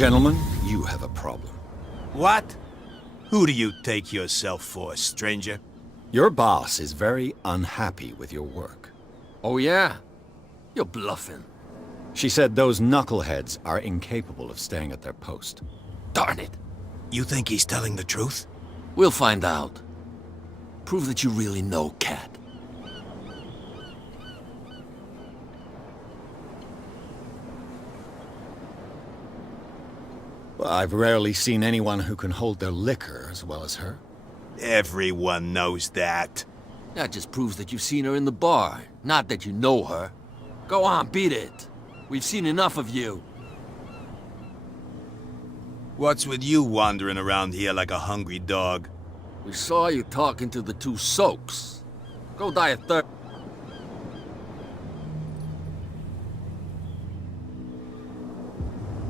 Gentlemen, you have a problem. What? Who do you take yourself for, stranger? Your boss is very unhappy with your work. Oh yeah? You're bluffing. She said those knuckleheads are incapable of staying at their post. Darn it. You think he's telling the truth? We'll find out. Prove that you really know Cat. Well, I've rarely seen anyone who can hold their liquor as well as her. Everyone knows that. That just proves that you've seen her in the bar, not that you know her. Go on, beat it. We've seen enough of you. What's with you wandering around here like a hungry dog? We saw you talking to the two soaks. Go die of thirst.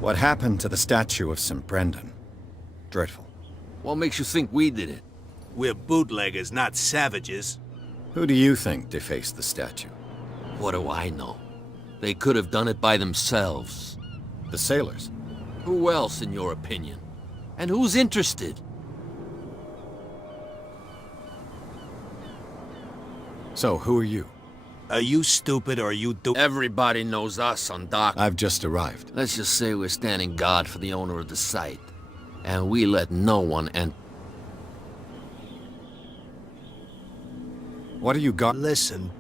What happened to the statue of St. Brendan? Dreadful. What makes you think we did it? We're bootleggers, not savages. Who do you think defaced the statue? What do I know? They could have done it by themselves. The sailors? Who else, in your opinion? And who's interested? So, who are you? Are you stupid or are you Everybody knows us on dock. I've just arrived. Let's just say we're standing guard for the owner of the site. And we let no one enter. What do you got? Listen.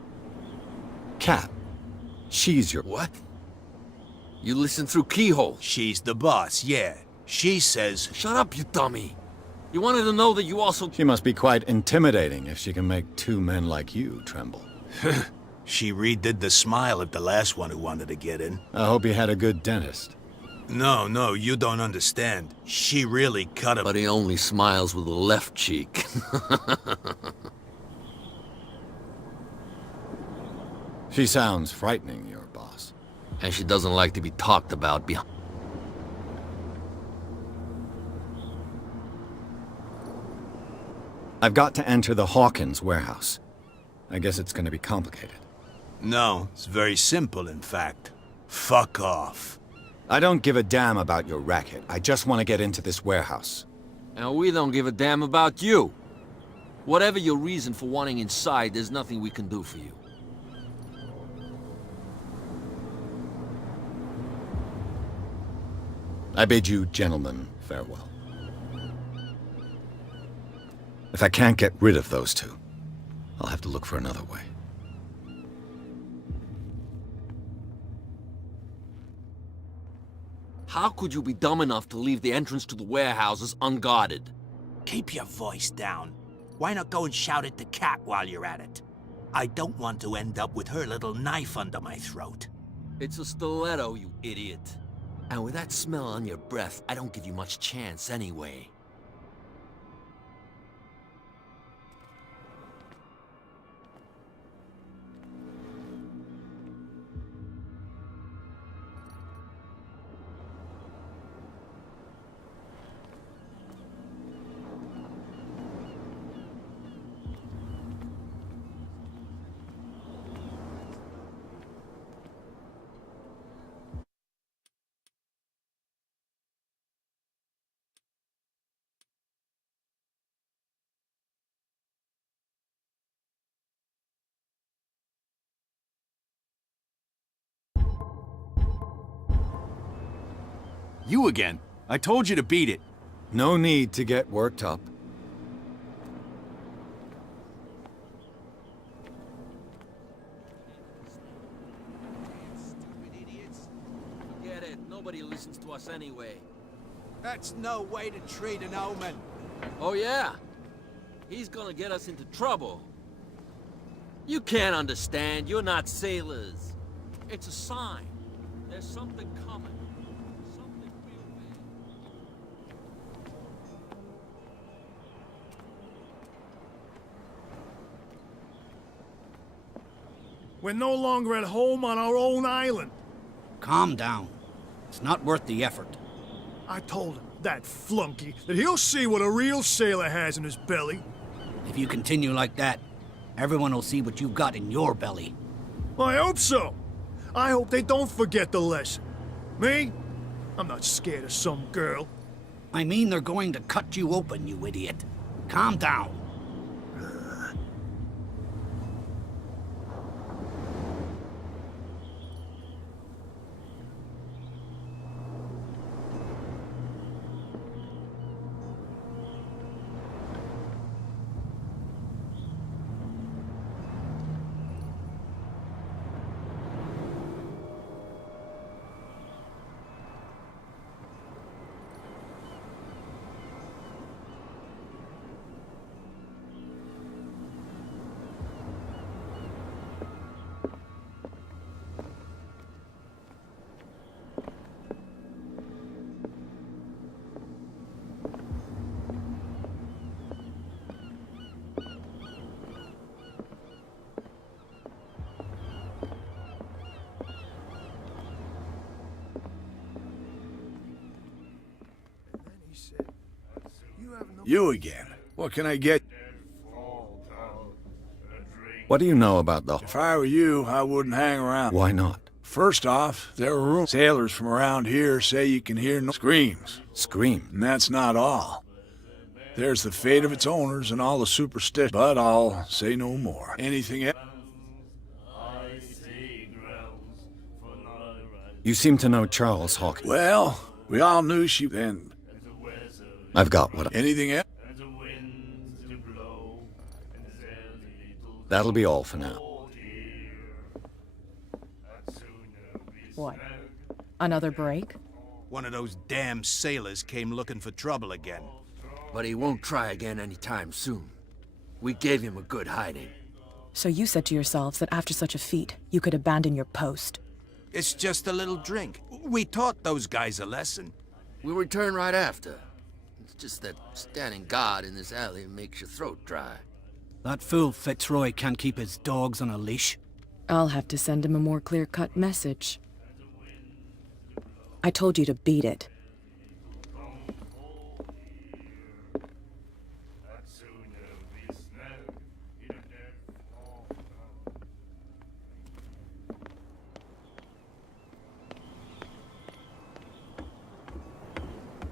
Cat. She's your... What? You listen through keyhole. She's the boss, yeah. She says... Shut up, you dummy. You wanted to know that you also... She must be quite intimidating if she can make two men like you tremble. She redid the smile at the last one who wanted to get in. I hope you had a good dentist. No, you don't understand. She really cut him. But he only smiles with the left cheek. She sounds frightening, your boss. And she doesn't like to be talked about behind... I've got to enter the Hawkins warehouse. I guess it's gonna be complicated. No, it's very simple, in fact. Fuck off. I don't give a damn about your racket. I just want to get into this warehouse. And we don't give a damn about you. Whatever your reason for wanting inside, there's nothing we can do for you. I bid you, gentlemen, farewell. If I can't get rid of those two, I'll have to look for another way. How could you be dumb enough to leave the entrance to the warehouses unguarded? Keep your voice down. Why not go and shout at the cat while you're at it? I don't want to end up with her little knife under my throat. It's a stiletto, you idiot. And with that smell on your breath, I don't give you much chance anyway. You again. I told you to beat it. No need to get worked up. Stupid idiots. Forget it. Nobody listens to us anyway. That's no way to treat an omen. Oh yeah? He's gonna get us into trouble. You can't understand. You're not sailors. It's a sign. There's something coming. Something real bad. We're no longer at home on our own island. Calm down. It's not worth the effort. I told him, that flunky, that he'll see what a real sailor has in his belly. If you continue like that, everyone will see what you've got in your belly. I hope so. I hope they don't forget the lesson. Me? I'm not scared of some girl. I mean they're going to cut you open, you idiot. Calm down. You again. What can I get? What do you know about the... If I were you, I wouldn't hang around. Why not? First off, there are rumors. Sailors from around here say you can hear no screams. Scream. And that's not all. There's the fate of its owners and all the superstition. But I'll say no more. Anything else? You seem to know Charles Hawkins. Well, we all knew she then. I've got what... Anything else? That'll be all for now. What? Another break? One of those damn sailors came looking for trouble again. But he won't try again anytime soon. We gave him a good hiding. So you said to yourselves that after such a feat, you could abandon your post. It's just a little drink. We taught those guys a lesson. We'll return right after. It's just that standing guard in this alley makes your throat dry. That fool Fitzroy can't keep his dogs on a leash. I'll have to send him a more clear-cut message. I told you to beat it.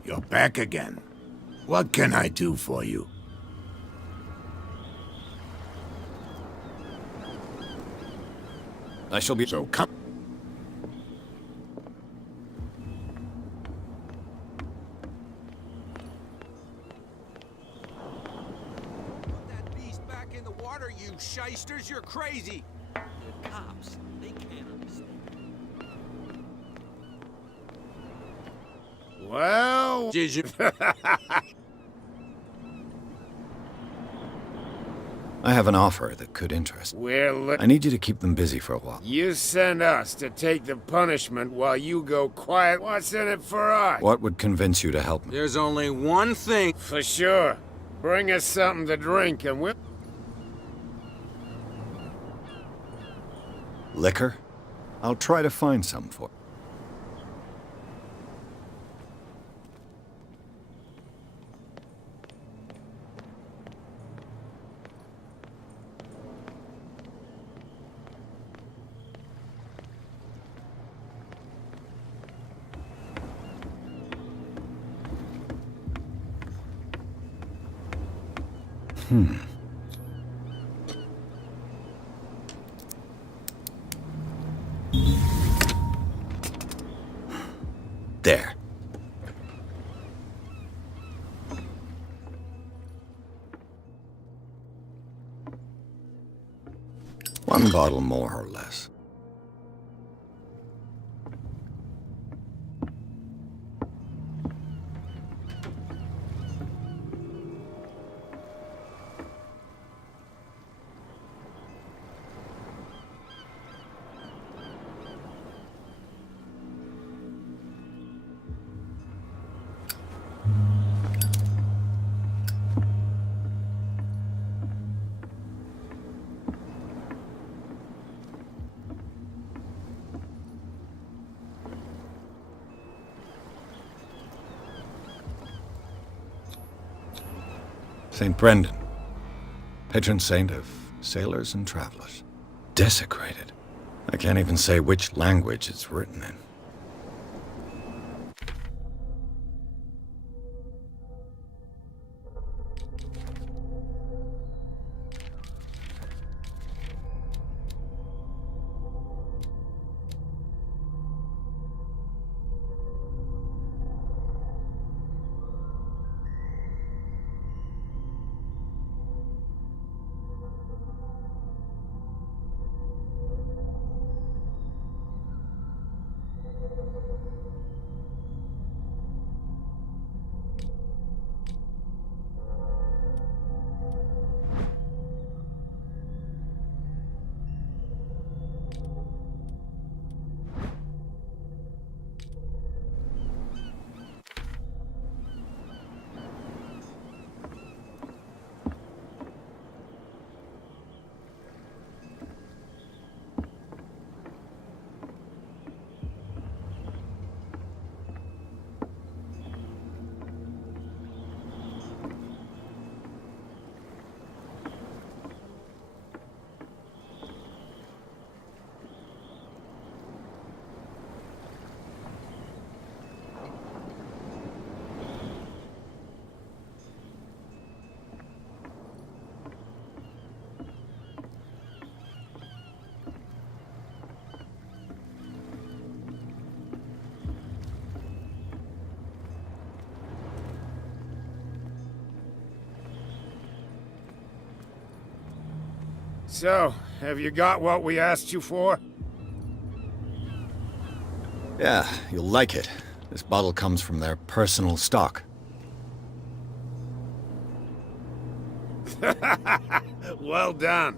You're back again. What can I do for you? I shall be... So come. Put that beast back in the water, you shysters! You're crazy! They're cops. They can't understand. Well, did you? I have an offer that could interest. I need you to keep them busy for a while. You send us to take the punishment while you go quiet. What's in it for us? What would convince you to help me? There's only one thing. For sure. Bring us something to drink and we'll... Liquor? I'll try to find some for... There. One bottle more or less. St. Brendan, patron saint of sailors and travelers. Desecrated. I can't even say which language it's written in. So, have you got what we asked you for? Yeah, you'll like it. This bottle comes from their personal stock. Well done.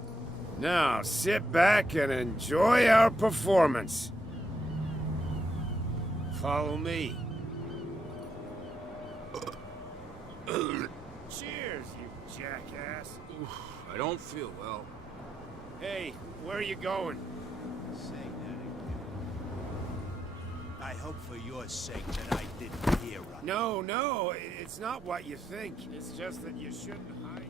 Now, sit back and enjoy our performance. Follow me. Cheers, you jackass. I don't feel well. Hey, where are you going? I hope for your sake that I didn't hear right. No, it's not what you think. It's just that you shouldn't hide.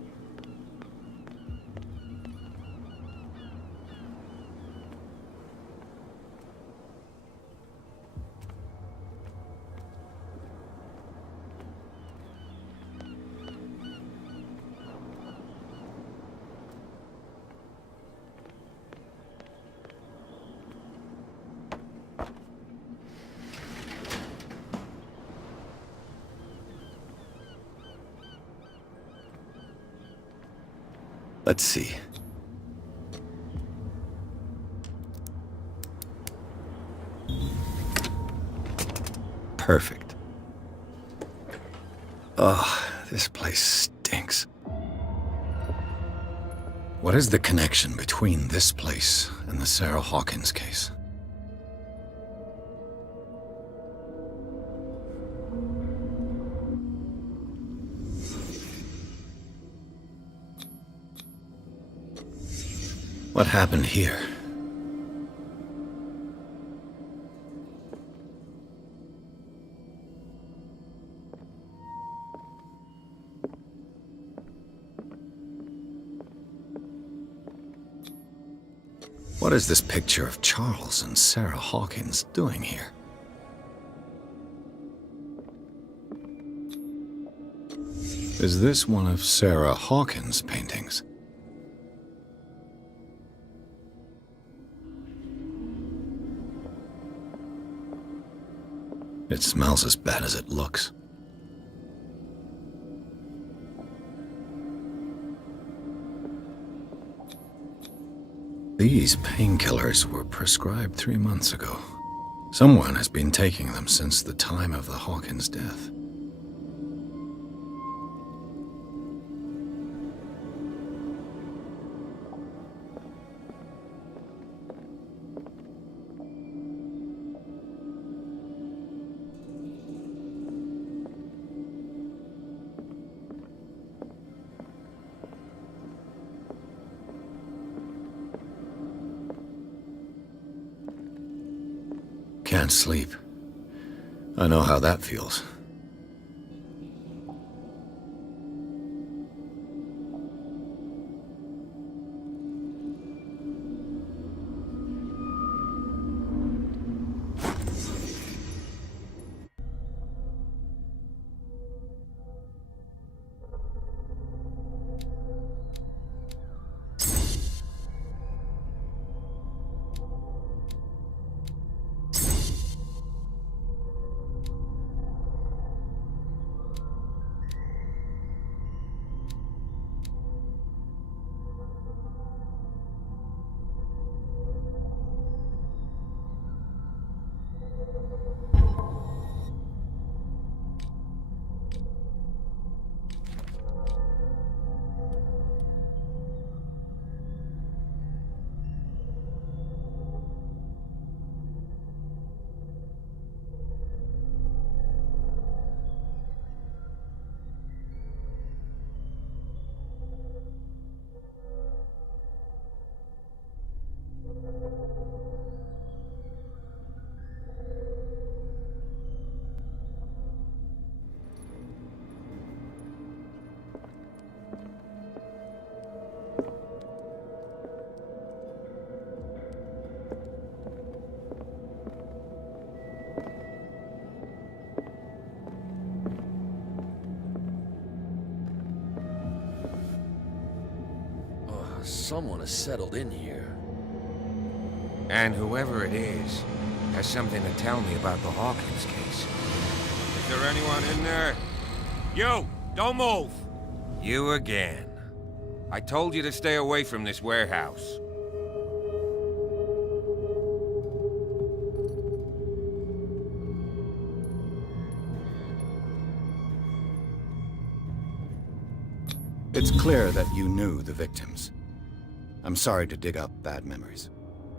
Let's see. Perfect. Oh, this place stinks. What is the connection between this place and the Sarah Hawkins case? What happened here? What is this picture of Charles and Sarah Hawkins doing here? Is this one of Sarah Hawkins' paintings? It smells as bad as it looks. These painkillers were prescribed 3 months ago. Someone has been taking them since the time of the Hawkins death. Can't sleep. I know how that feels. Someone has settled in here. And whoever it is has something to tell me about the Hawkins case. Is there anyone in there? You! Don't move! You again. I told you to stay away from this warehouse. It's clear that you knew the victims. I'm sorry to dig up bad memories.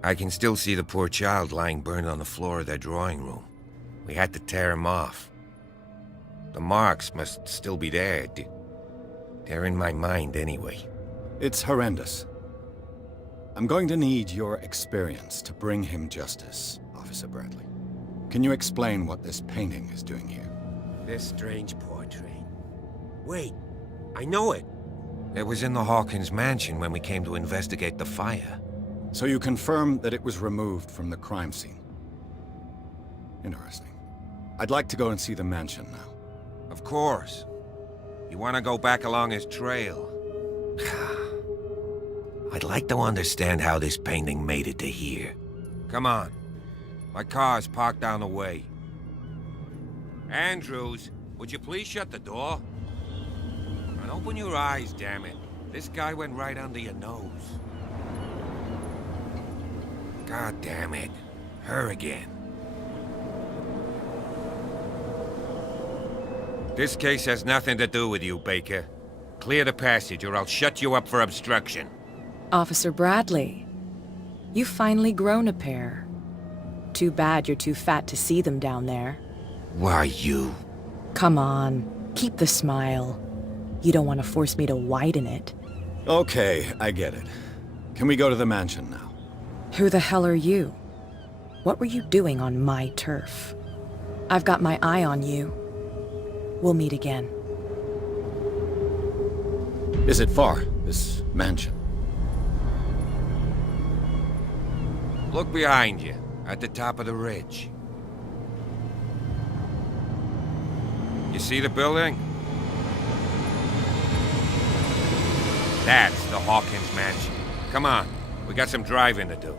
I can still see the poor child lying burned on the floor of their drawing room. We had to tear him off. The marks must still be there. They're in my mind anyway. It's horrendous. I'm going to need your experience to bring him justice, Officer Bradley. Can you explain what this painting is doing here? This strange portrait. Wait, I know it. It was in the Hawkins mansion when we came to investigate the fire. So you confirm that it was removed from the crime scene? Interesting. I'd like to go and see the mansion now. Of course. You want to go back along his trail? I'd like to understand how this painting made it to here. Come on. My car's parked down the way. Andrews, would you please shut the door? And open your eyes, damn it. This guy went right under your nose. God damn it. Her again. This case has nothing to do with you, Baker. Clear the passage or I'll shut you up for obstruction. Officer Bradley, you've finally grown a pair. Too bad you're too fat to see them down there. Why, you... Come on, keep the smile. You don't want to force me to widen it. Okay, I get it. Can we go to the mansion now? Who the hell are you? What were you doing on my turf? I've got my eye on you. We'll meet again. Is it far, this mansion? Look behind you, at the top of the ridge. You see the building? That's the Hawkins mansion. Come on, we got some driving to do.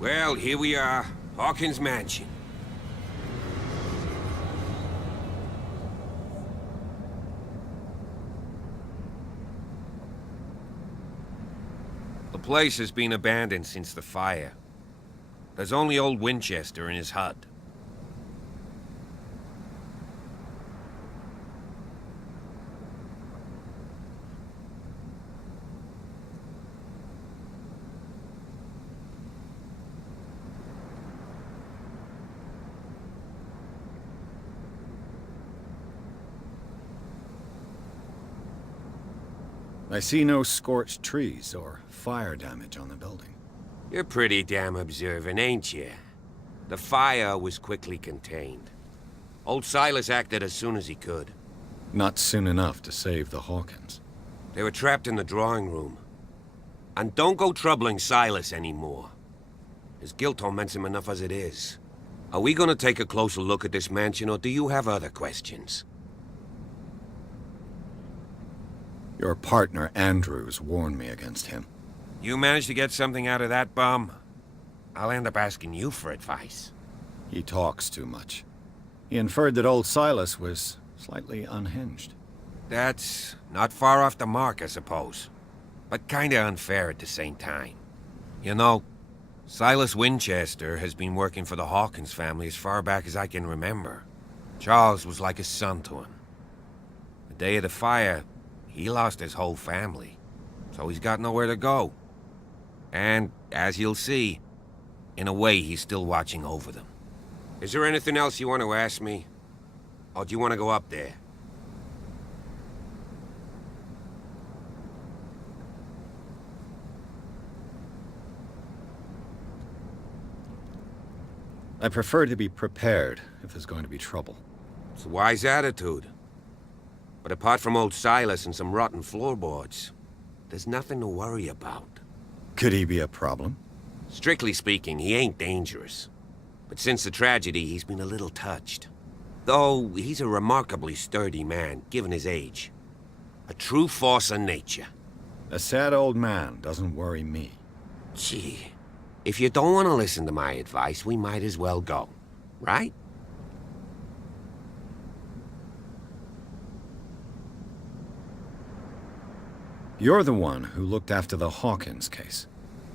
Well, here we are, Hawkins Mansion. The place has been abandoned since the fire. There's only old Winchester in his hut. I see no scorched trees or fire damage on the building. You're pretty damn observant, ain't you? The fire was quickly contained. Old Silas acted as soon as he could. Not soon enough to save the Hawkins. They were trapped in the drawing room. And don't go troubling Silas anymore. His guilt torments him enough as it is. Are we gonna take a closer look at this mansion, or do you have other questions? Your partner, Andrews, warned me against him. You managed to get something out of that bum? I'll end up asking you for advice. He talks too much. He inferred that old Silas was slightly unhinged. That's not far off the mark, I suppose. But kinda unfair at the same time. You know, Silas Winchester has been working for the Hawkins family as far back as I can remember. Charles was like a son to him. The day of the fire, he lost his whole family, so he's got nowhere to go. And, as you'll see, in a way he's still watching over them. Is there anything else you want to ask me? Or do you want to go up there? I prefer to be prepared if there's going to be trouble. It's a wise attitude. But apart from old Silas and some rotten floorboards, there's nothing to worry about. Could he be a problem? Strictly speaking, he ain't dangerous. But since the tragedy, he's been a little touched. Though, he's a remarkably sturdy man, given his age. A true force of nature. A sad old man doesn't worry me. Gee, if you don't want to listen to my advice, we might as well go. Right? You're the one who looked after the Hawkins case.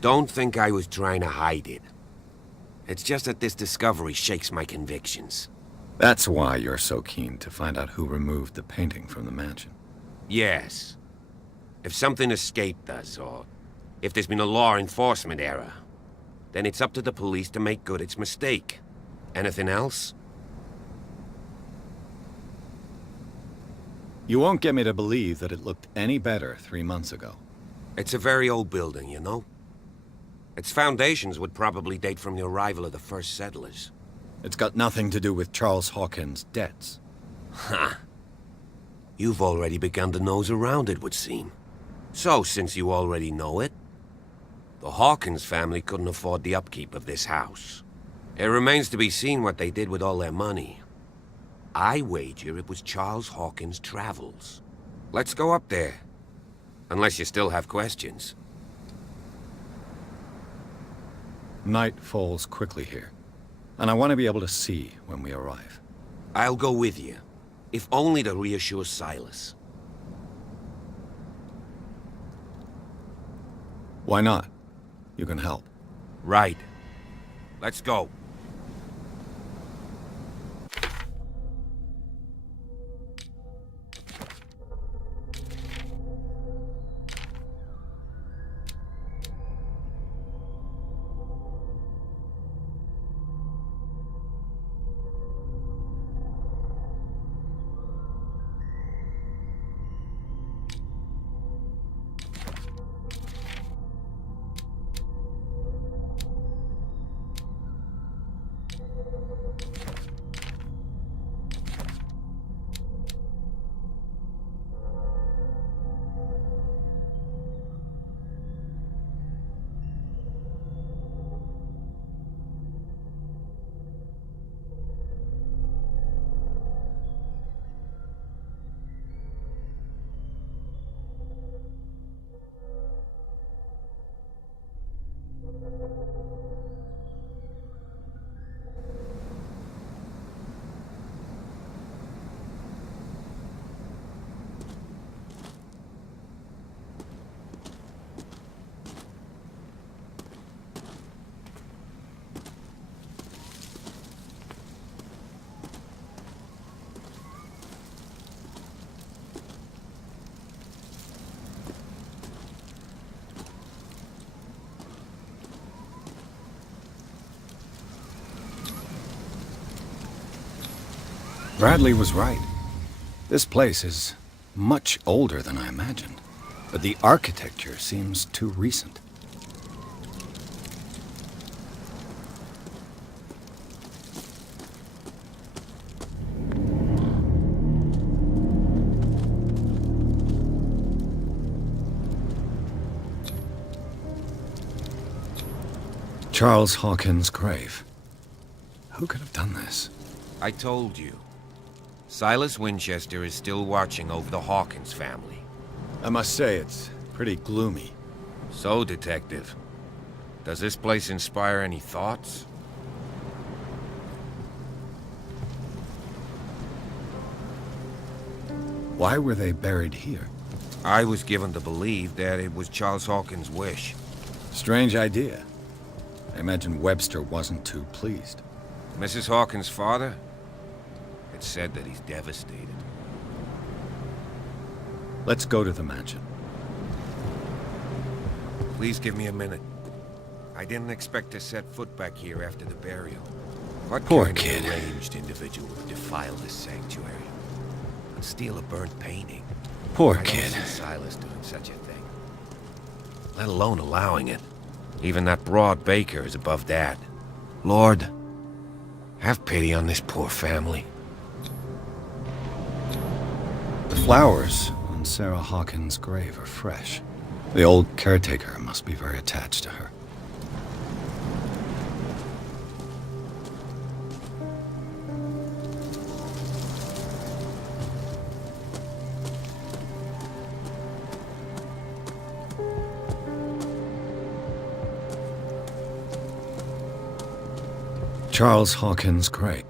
Don't think I was trying to hide it. It's just that this discovery shakes my convictions. That's why you're so keen to find out who removed the painting from the mansion. Yes. If something escaped us, or if there's been a law enforcement error, then it's up to the police to make good its mistake. Anything else? You won't get me to believe that it looked any better 3 months ago. It's a very old building, you know? Its foundations would probably date from the arrival of the first settlers. It's got nothing to do with Charles Hawkins' debts. Ha! You've already begun to nose around, it would seem. So, since you already know it, the Hawkins family couldn't afford the upkeep of this house. It remains to be seen what they did with all their money. I wager it was Charles Hawkins' travels. Let's go up there. Unless you still have questions. Night falls quickly here, and I want to be able to see when we arrive. I'll go with you, if only to reassure Silas. Why not? You can help. Right. Let's go. Bradley was right. This place is much older than I imagined, but the architecture seems too recent. Charles Hawkins' grave. Who could have done this? I told you. Silas Winchester is still watching over the Hawkins family. I must say, it's pretty gloomy. So, Detective, does this place inspire any thoughts? Why were they buried here? I was given to believe that it was Charles Hawkins' wish. Strange idea. I imagine Webster wasn't too pleased. Mrs. Hawkins' father? It's said that he's devastated. Let's go to the mansion. Please give me a minute. I didn't expect to set foot back here after the burial. What Poor kind kid. of deranged individual would defile this sanctuary and steal a burnt painting? Poor I don't kid. see Silas doing such a thing. Let alone allowing it. Even that broad Baker is above that. Lord, have pity on this poor family. The flowers on Sarah Hawkins' grave are fresh. The old caretaker must be very attached to her. Charles Hawkins' grave.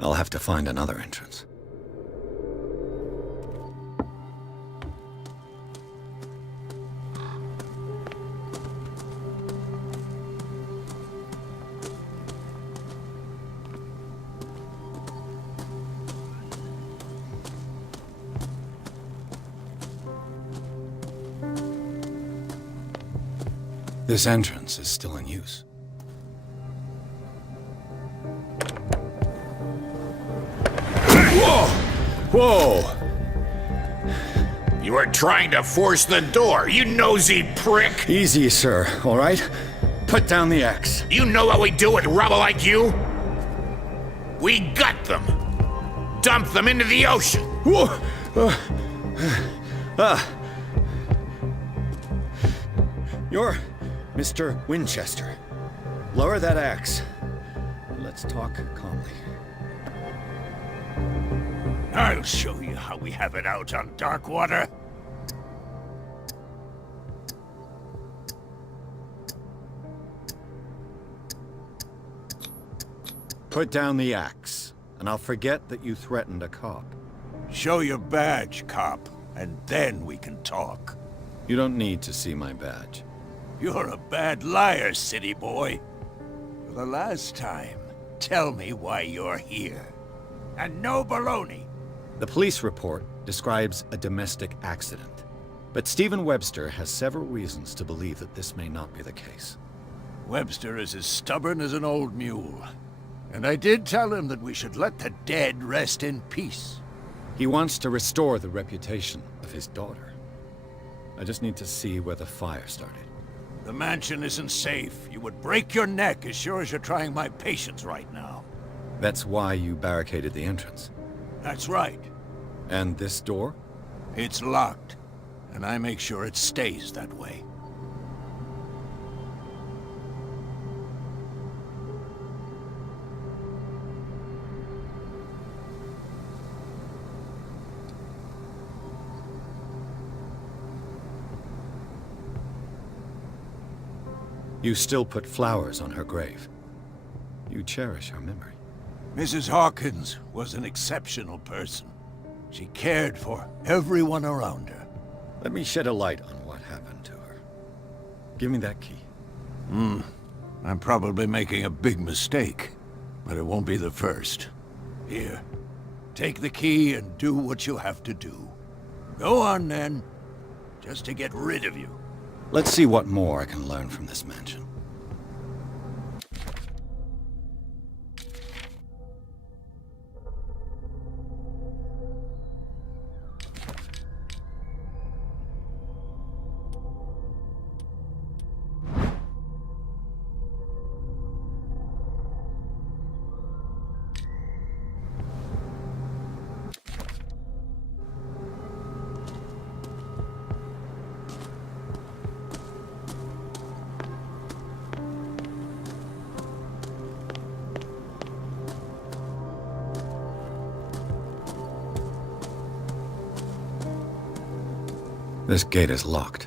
I'll have to find another entrance. This entrance is still in use. Whoa! You were trying to force the door, you nosy prick! Easy, sir, all right? Put down the axe. You know what we do with rubble like you? We gut them. Dump them into the ocean. Whoa! You're Mr. Winchester. Lower that axe. Let's talk calmly. I'll show you how we have it out on Darkwater. Put down the axe, and I'll forget that you threatened a cop. Show your badge, cop, and then we can talk. You don't need to see my badge. You're a bad liar, city boy. For the last time, tell me why you're here. And no baloney. The police report describes a domestic accident, but Stephen Webster has several reasons to believe that this may not be the case. Webster is as stubborn as an old mule. And I did tell him that we should let the dead rest in peace. He wants to restore the reputation of his daughter. I just need to see where the fire started. The mansion isn't safe. You would break your neck as sure as you're trying my patience right now. That's why you barricaded the entrance. That's right. And this door? It's locked, and I make sure it stays that way. You still put flowers on her grave. You cherish her memory. Mrs. Hawkins was an exceptional person. She cared for everyone around her. Let me shed a light on what happened to her. Give me that key. I'm probably making a big mistake, but it won't be the first. Here, take the key and do what you have to do. Go on then, just to get rid of you. Let's see what more I can learn from this mansion. This gate is locked.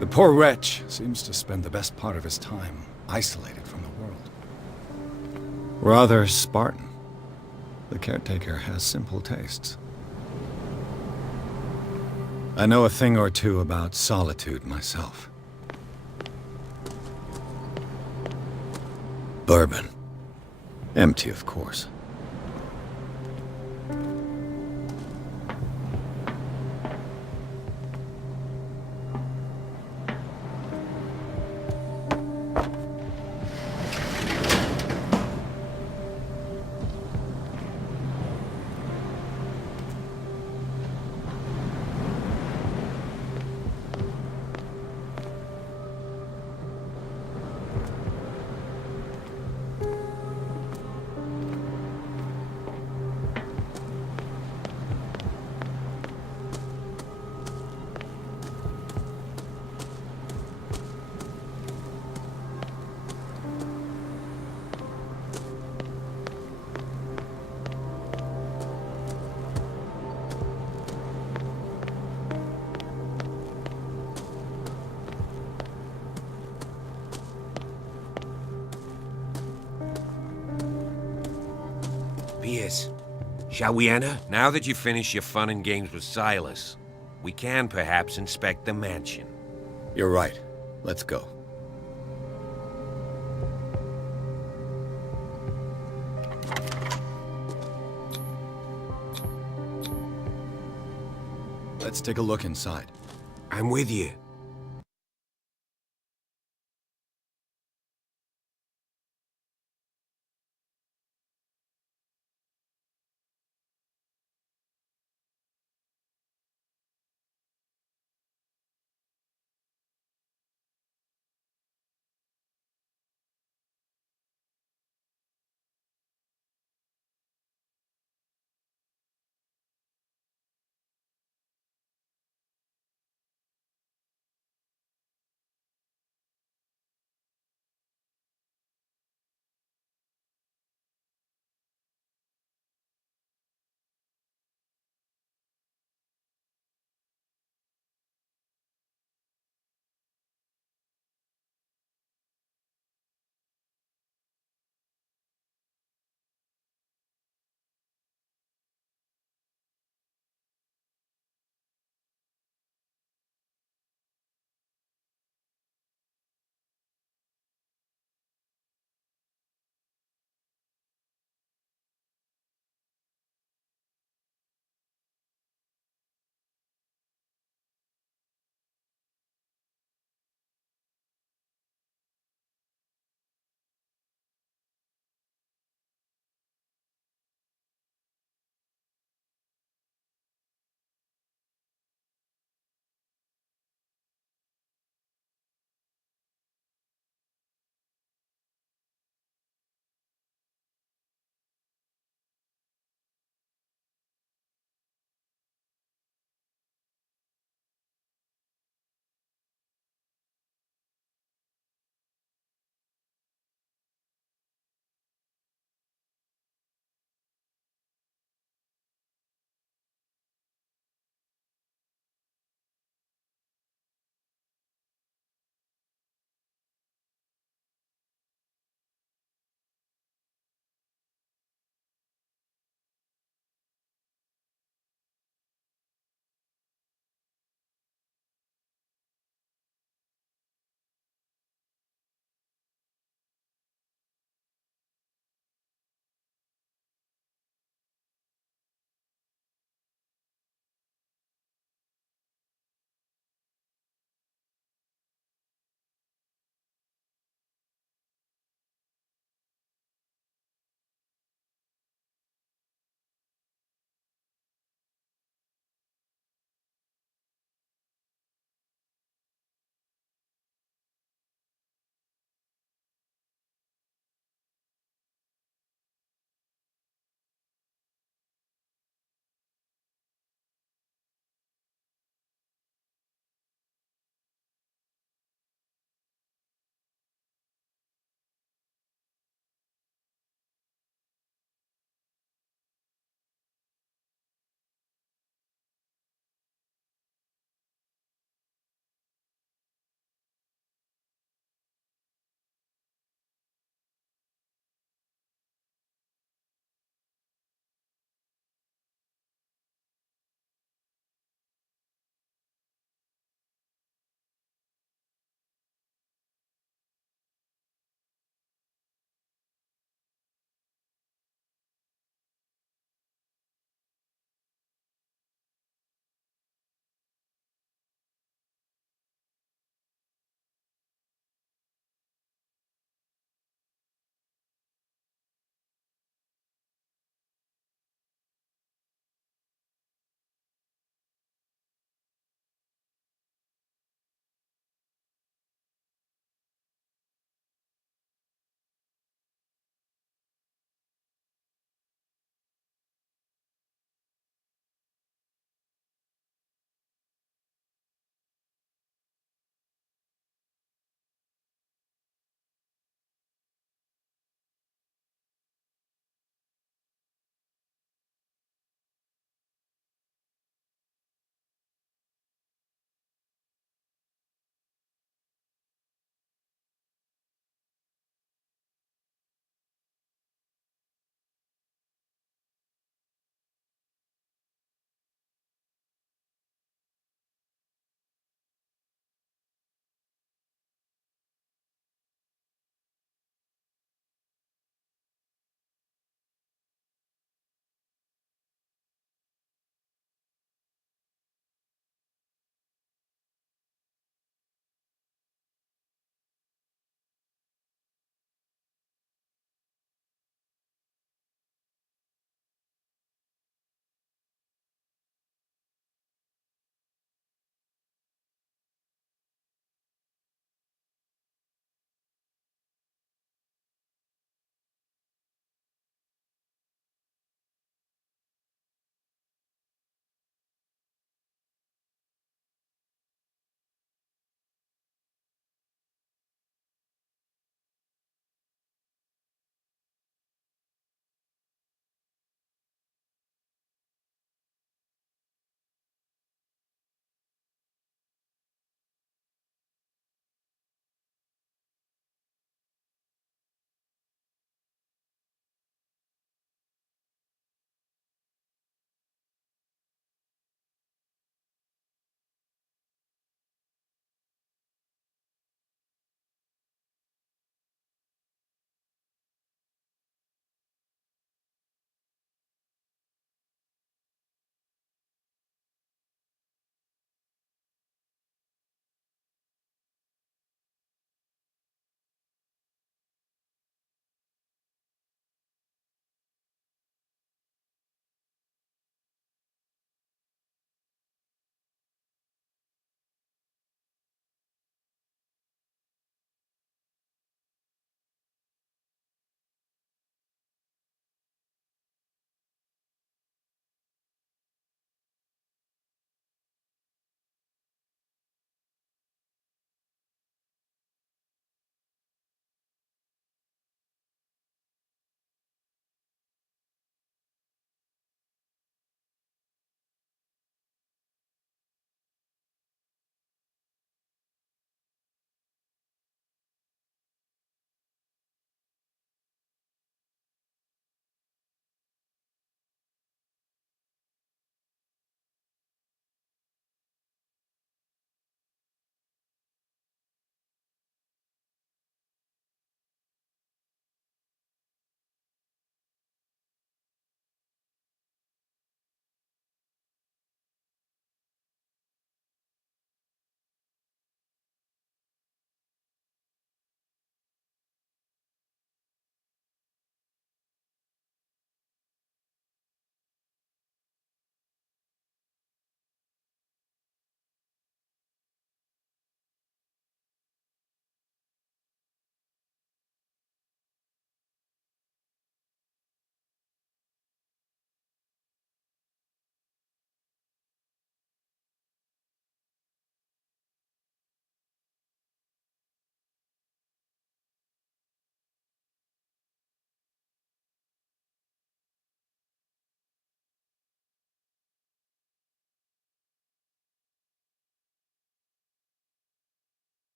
The poor wretch seems to spend the best part of his time isolated from the world. Rather Spartan. The caretaker has simple tastes. I know a thing or two about solitude myself. Bourbon. Empty, of course. Pierce, shall we enter? Now that you've finished your fun and games with Silas, we can perhaps inspect the mansion. You're right. Let's go. Let's take a look inside. I'm with you.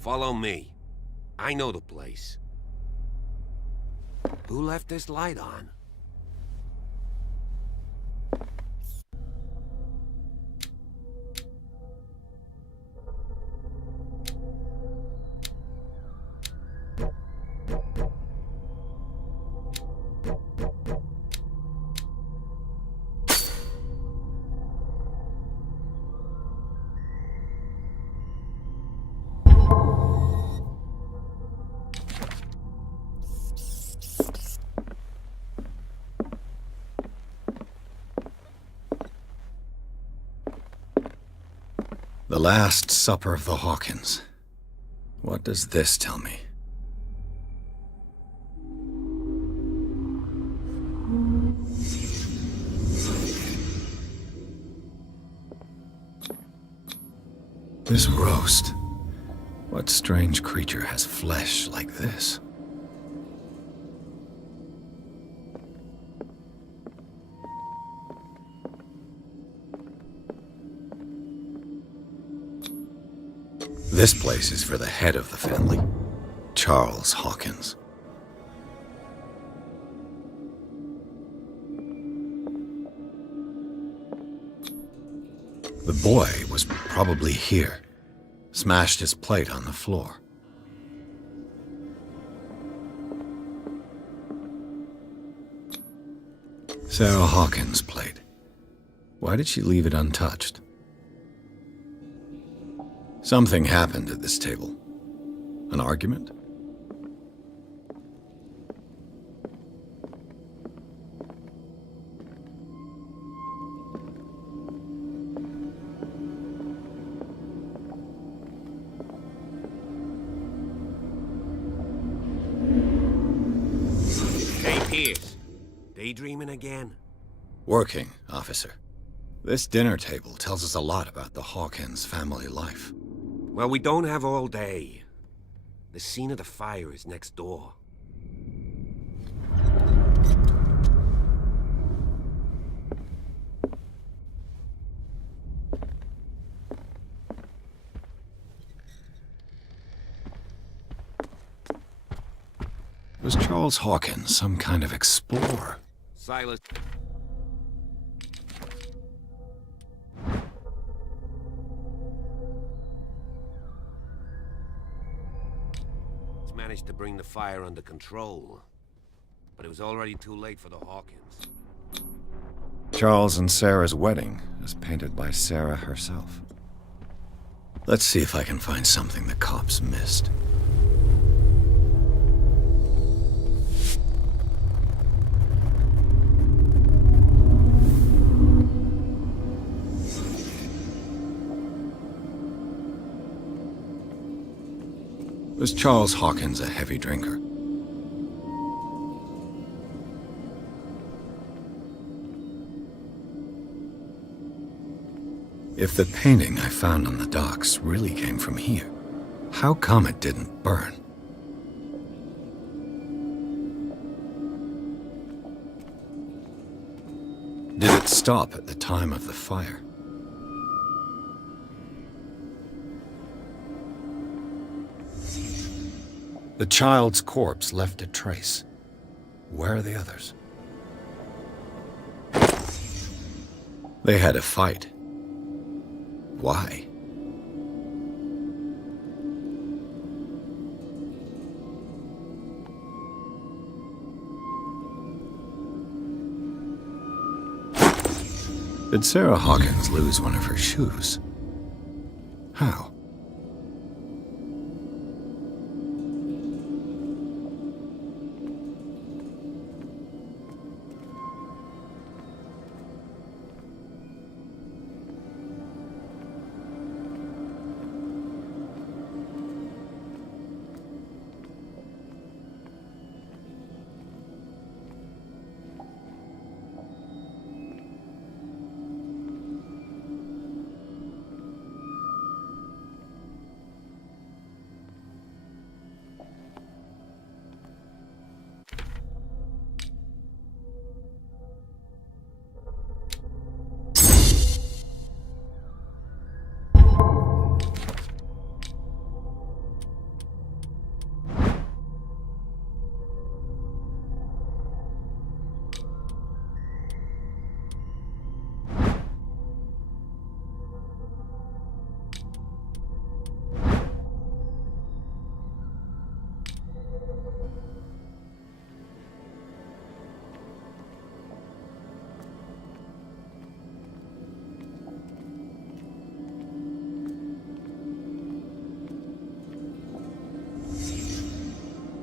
Follow me. I know the place. Who left this light on? The Last Supper of the Hawkins. What does this tell me? This roast. What strange creature has flesh like this? This place is for the head of the family, Charles Hawkins. The boy was probably here, smashed his plate on the floor. Sarah Hawkins' plate. Why did she leave it untouched? Something happened at this table. An argument? Hey, Pierce. Daydreaming again? Working, officer. This dinner table tells us a lot about the Hawkins family life. Well, we don't have all day. The scene of the fire is next door. Was Charles Hawkins some kind of explorer? Silas. Managed to bring the fire under control, but it was already too late for the Hawkins. Charles and Sarah's wedding is painted by Sarah herself. Let's see if I can find something the cops missed. Was Charles Hawkins a heavy drinker? If the painting I found on the docks really came from here, how come it didn't burn? Did it stop at the time of the fire? The child's corpse left a trace. Where are the others? They had a fight. Why? Did Sarah Hawkins lose one of her shoes? How?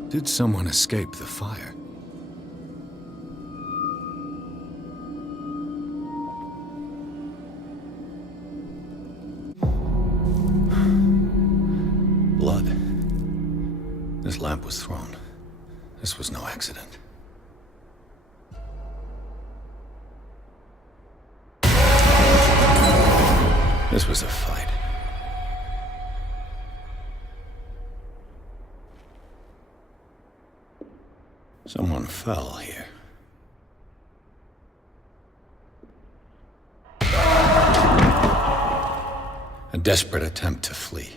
Did someone escape the fire? Blood. This lamp was thrown. This was no accident. This was a fight. Someone fell here. A desperate attempt to flee.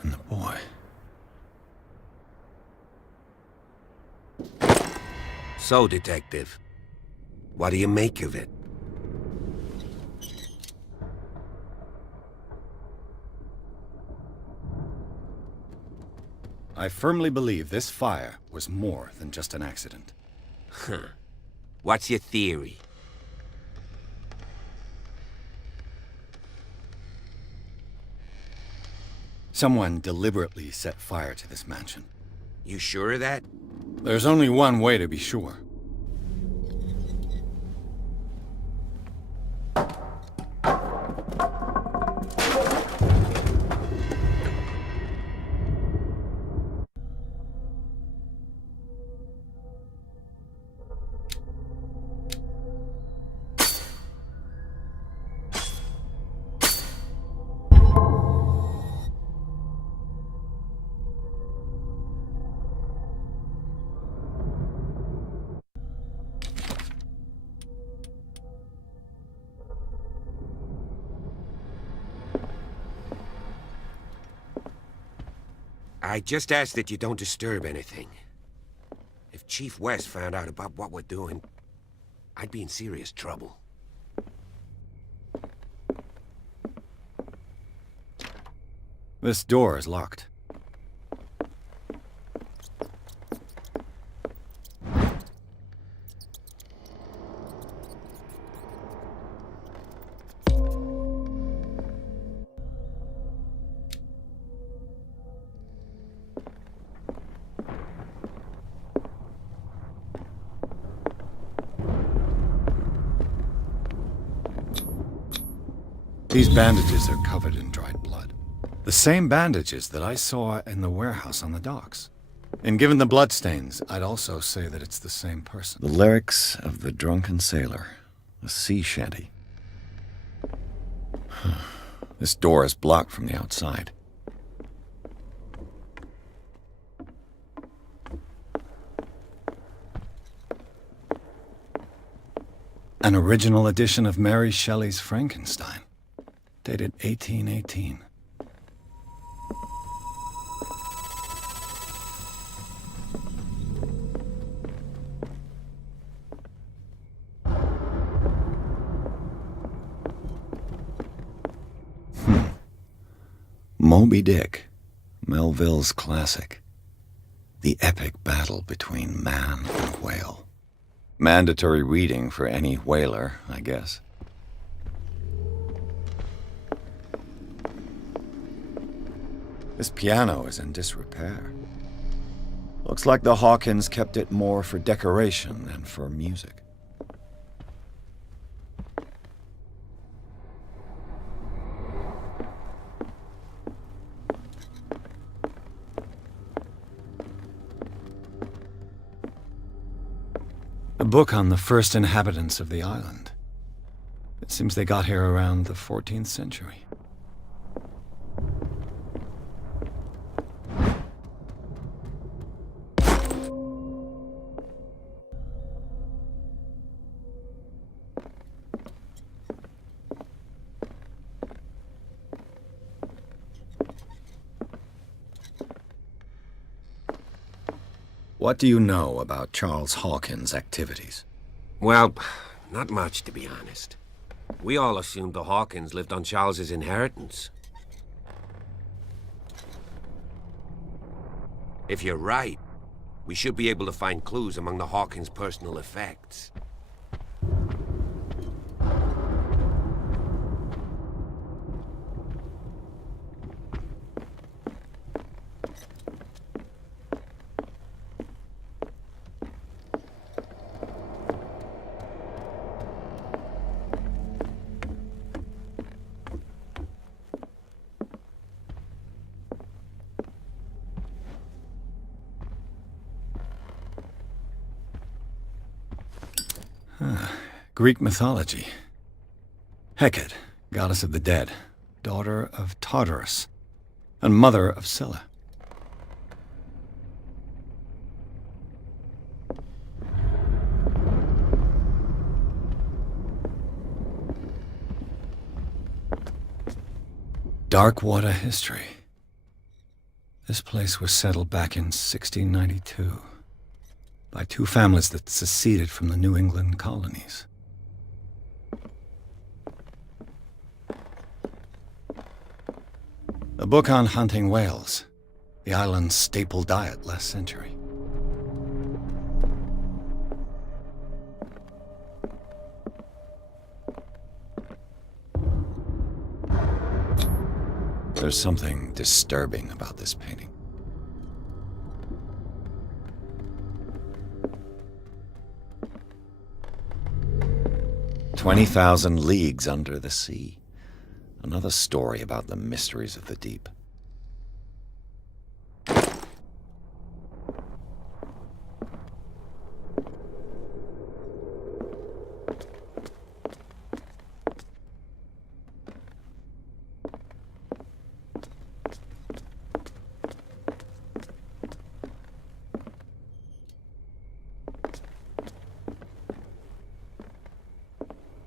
And the boy. So, Detective, what do you make of it? I firmly believe this fire was more than just an accident. Huh. What's your theory? Someone deliberately set fire to this mansion. You sure of that? There's only one way to be sure. I just ask that you don't disturb anything. If Chief West found out about what we're doing, I'd be in serious trouble. This door is locked. These bandages are covered in dried blood. The same bandages that I saw in the warehouse on the docks. And given the bloodstains, I'd also say that it's the same person. The lyrics of the drunken sailor. A sea shanty. This door is blocked from the outside. An original edition of Mary Shelley's Frankenstein. Dated 1818. Moby Dick, Melville's classic. The epic battle between man and whale. Mandatory reading for any whaler, I guess. This piano is in disrepair. Looks like the Hawkins kept it more for decoration than for music. A book on the first inhabitants of the island. It seems they got here around the 14th century. What do you know about Charles Hawkins' activities? Well, not much, to be honest. We all assumed the Hawkins lived on Charles's inheritance. If you're right, We should be able to find clues among the Hawkins' personal effects. Greek mythology. Hecate, goddess of the dead, daughter of Tartarus, and mother of Scylla. Darkwater history. This place was settled back in 1692 by two families that seceded from the New England colonies. A book on hunting whales, the island's staple diet last century. There's something disturbing about this painting. "20,000 leagues under the sea." Another story about the mysteries of the deep.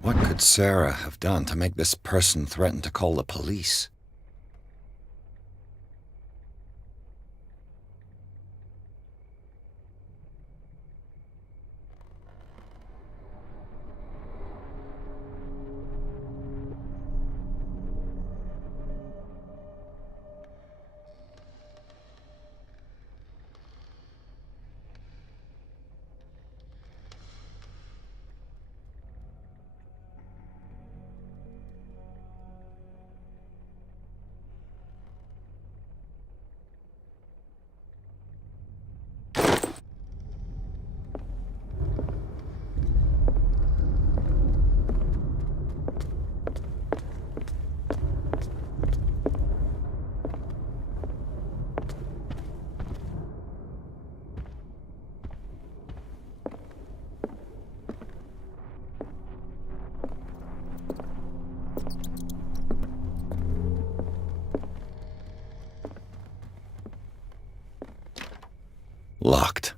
What could Sarah have done to make this person threaten to call the police? Locked.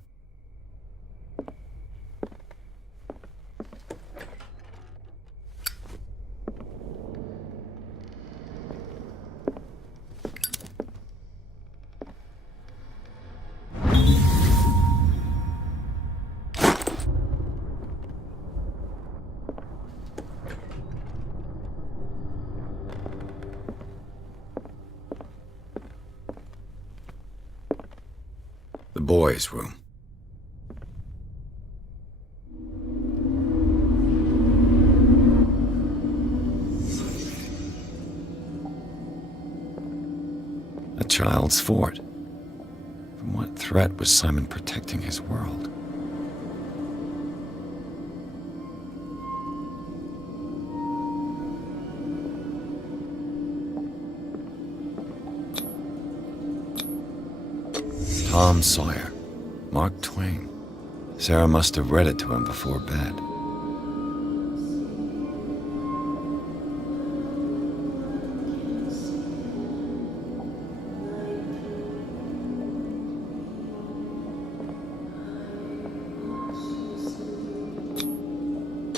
The boys' room. A child's fort. From what threat was Simon protecting his world? Tom Sawyer, Mark Twain. Sarah must have read it to him before bed.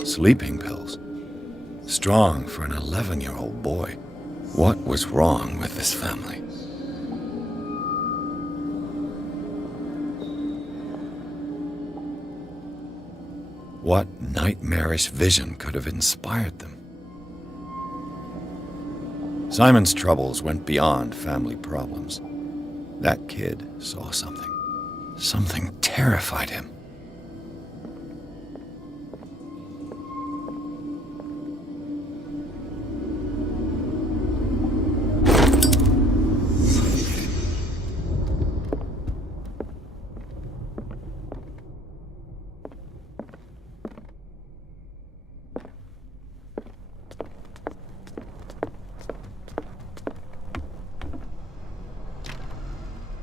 Sleeping pills. Strong for an 11-year-old boy. What was wrong with this family? What nightmarish vision could have inspired them? Simon's troubles went beyond family problems. That kid saw something. Something terrified him.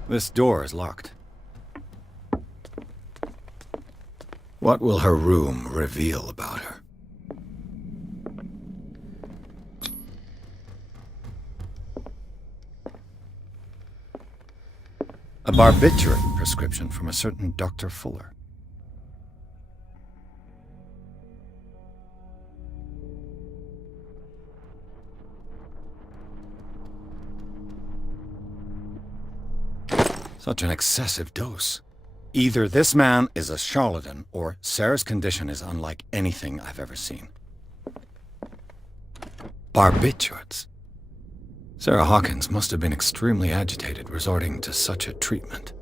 This door is locked. What will her room reveal about her? A barbiturate prescription from a certain Dr. Fuller. Such an excessive dose. Either this man is a charlatan, or Sarah's condition is unlike anything I've ever seen. Barbiturates. Sarah Hawkins must have been extremely agitated resorting to such a treatment.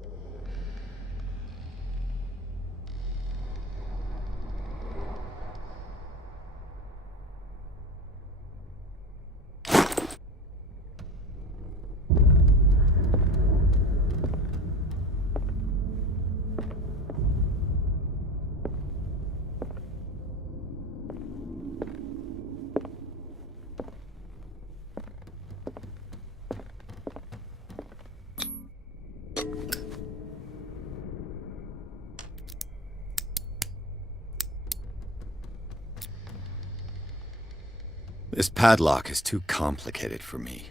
This padlock is too complicated for me.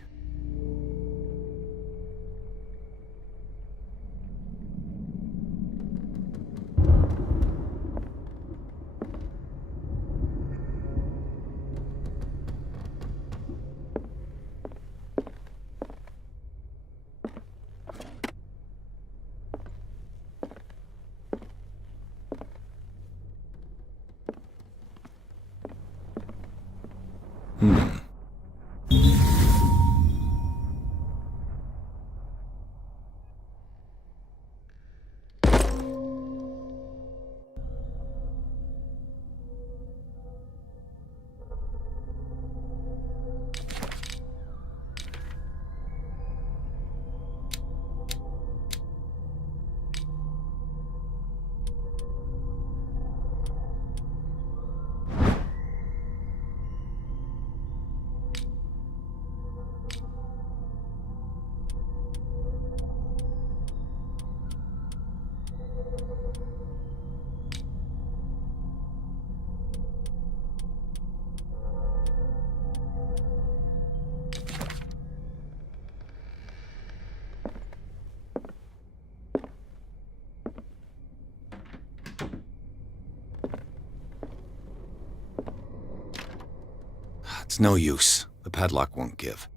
It's no use. The padlock won't give.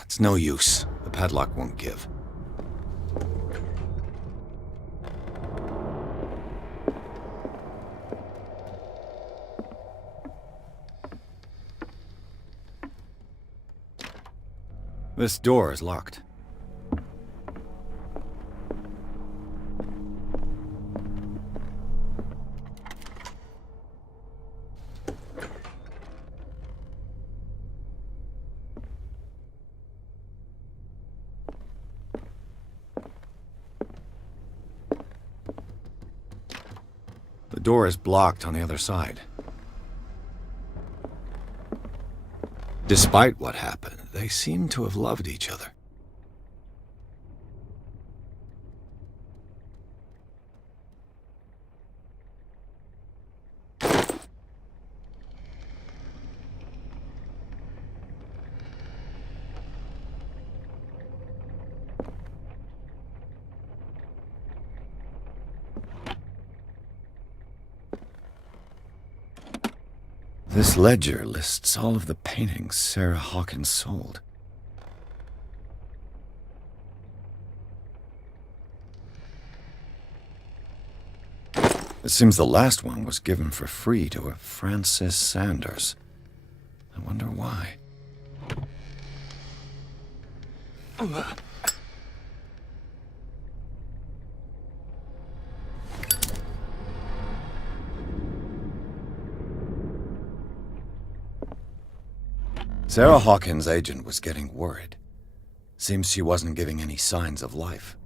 It's no use. The padlock won't give. This door is locked. The door is blocked on the other side. Despite what happened, they seem to have loved each other. This ledger lists all of the paintings Sarah Hawkins sold. It seems the last one was given for free to a Francis Sanders. I wonder why. Sarah Hawkins' agent was getting worried. Seems she wasn't giving any signs of life.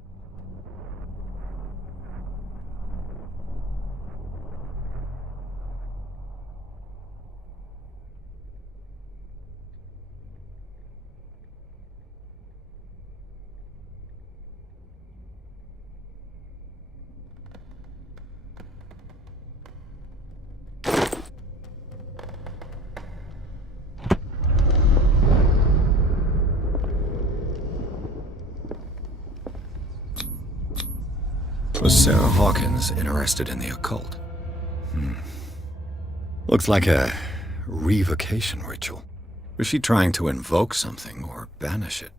Was Sarah Hawkins interested in the occult? Looks like a revocation ritual. Was she trying to invoke something or banish it?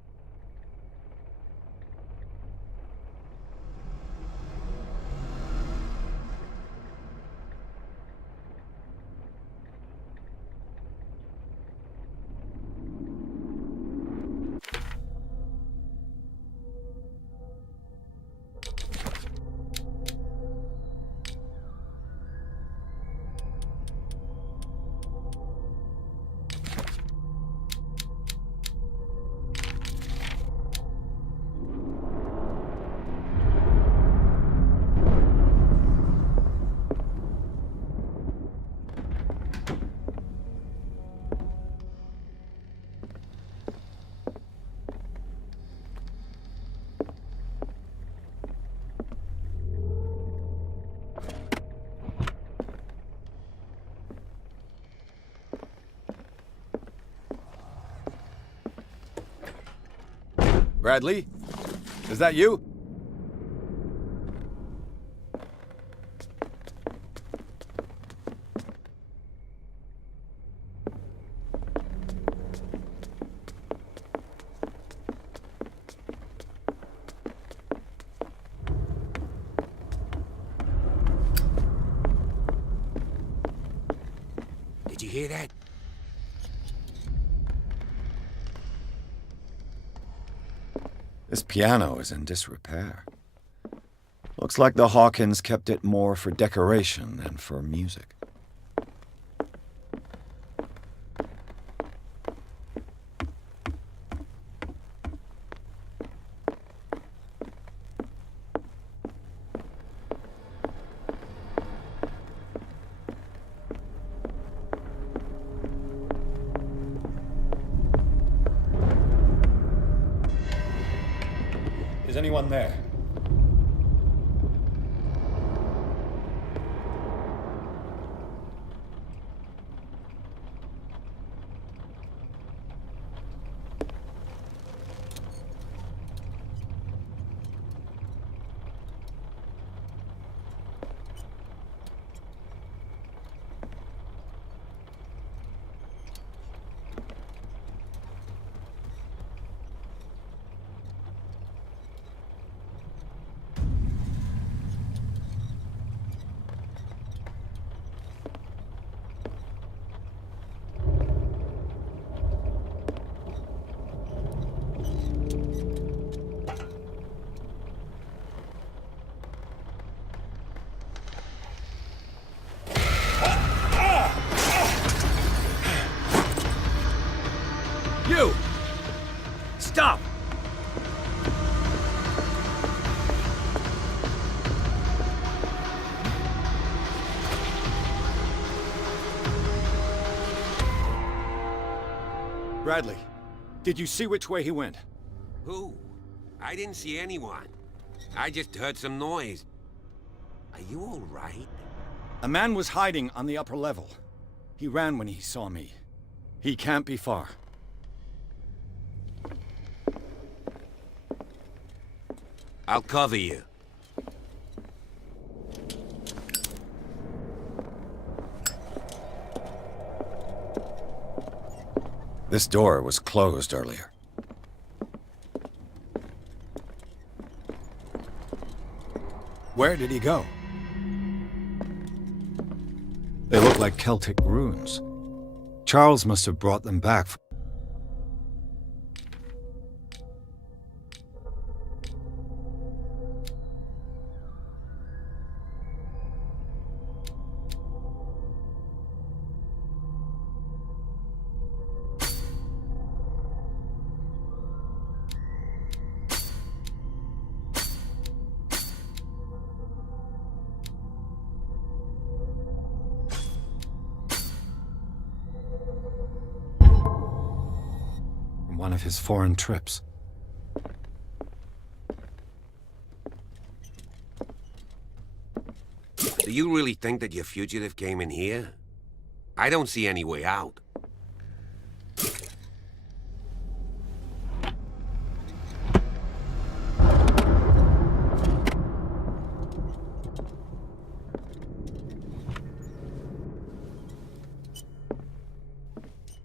Bradley? Is that you? Did you hear that? This piano is in disrepair. Looks like the Hawkins kept it more for decoration than for music. Is anyone there? You! Stop! Bradley, did you see which way he went? Who? I didn't see anyone. I just heard some noise. Are you all right? A man was hiding on the upper level. He ran when he saw me. He can't be far. I'll cover you. This door was closed earlier. Where did he go? They look like Celtic runes. Charles must have brought them back. on one of his foreign trips. Do you really think that your fugitive came in here? I don't see any way out.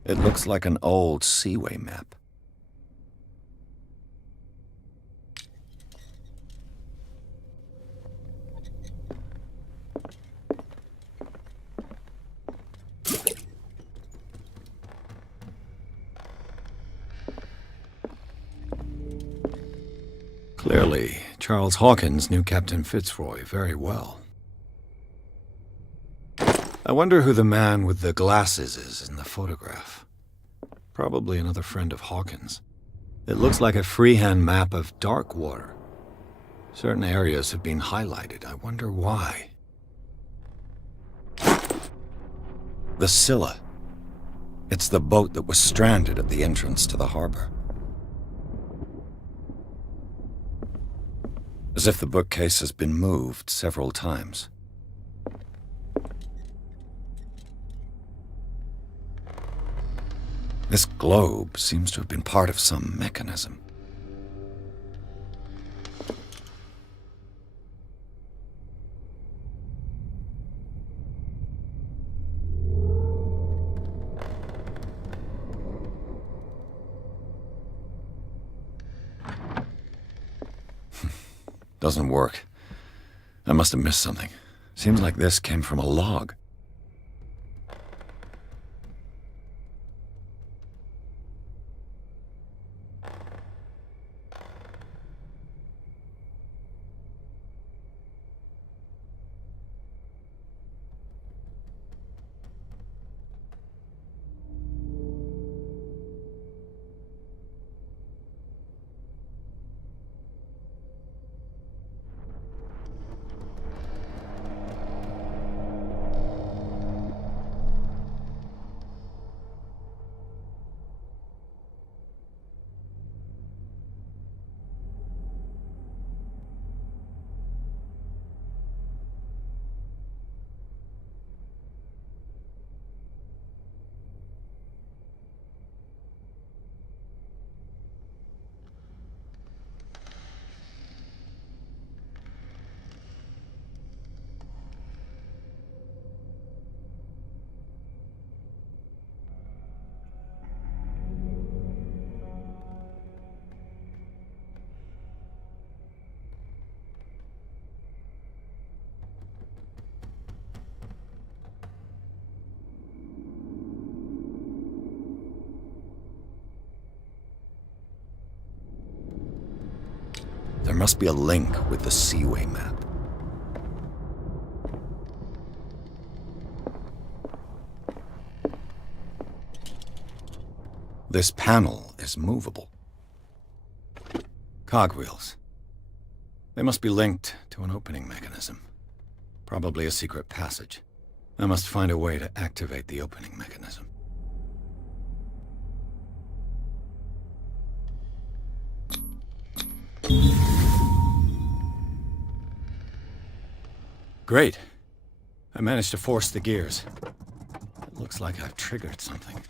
It looks like an old seaway map. Clearly, Charles Hawkins knew Captain Fitzroy very well. I wonder who the man with the glasses is in the photograph. Probably another friend of Hawkins. It looks like a freehand map of dark water. Certain areas have been highlighted. I wonder why. The Scylla. It's the boat that was stranded at the entrance to the harbor. As if the bookcase has been moved several times. This globe seems to have been part of some mechanism. Doesn't work. I must have missed something. Seems like this came from a log. There must be a link with the Seaway map. This panel is movable. Cogwheels. They must be linked to an opening mechanism. Probably a secret passage. I must find a way to activate the opening mechanism. Great. I managed to force the gears. It looks like I've triggered something.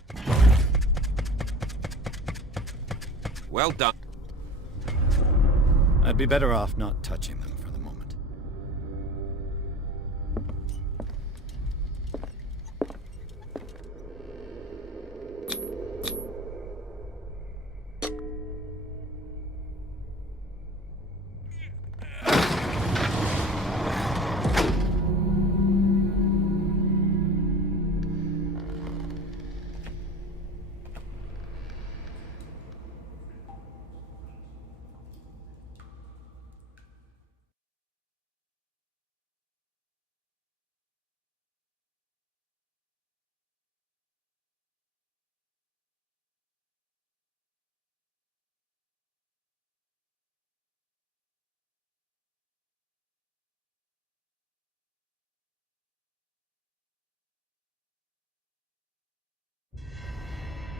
Well done. I'd be better off not touching them for the moment.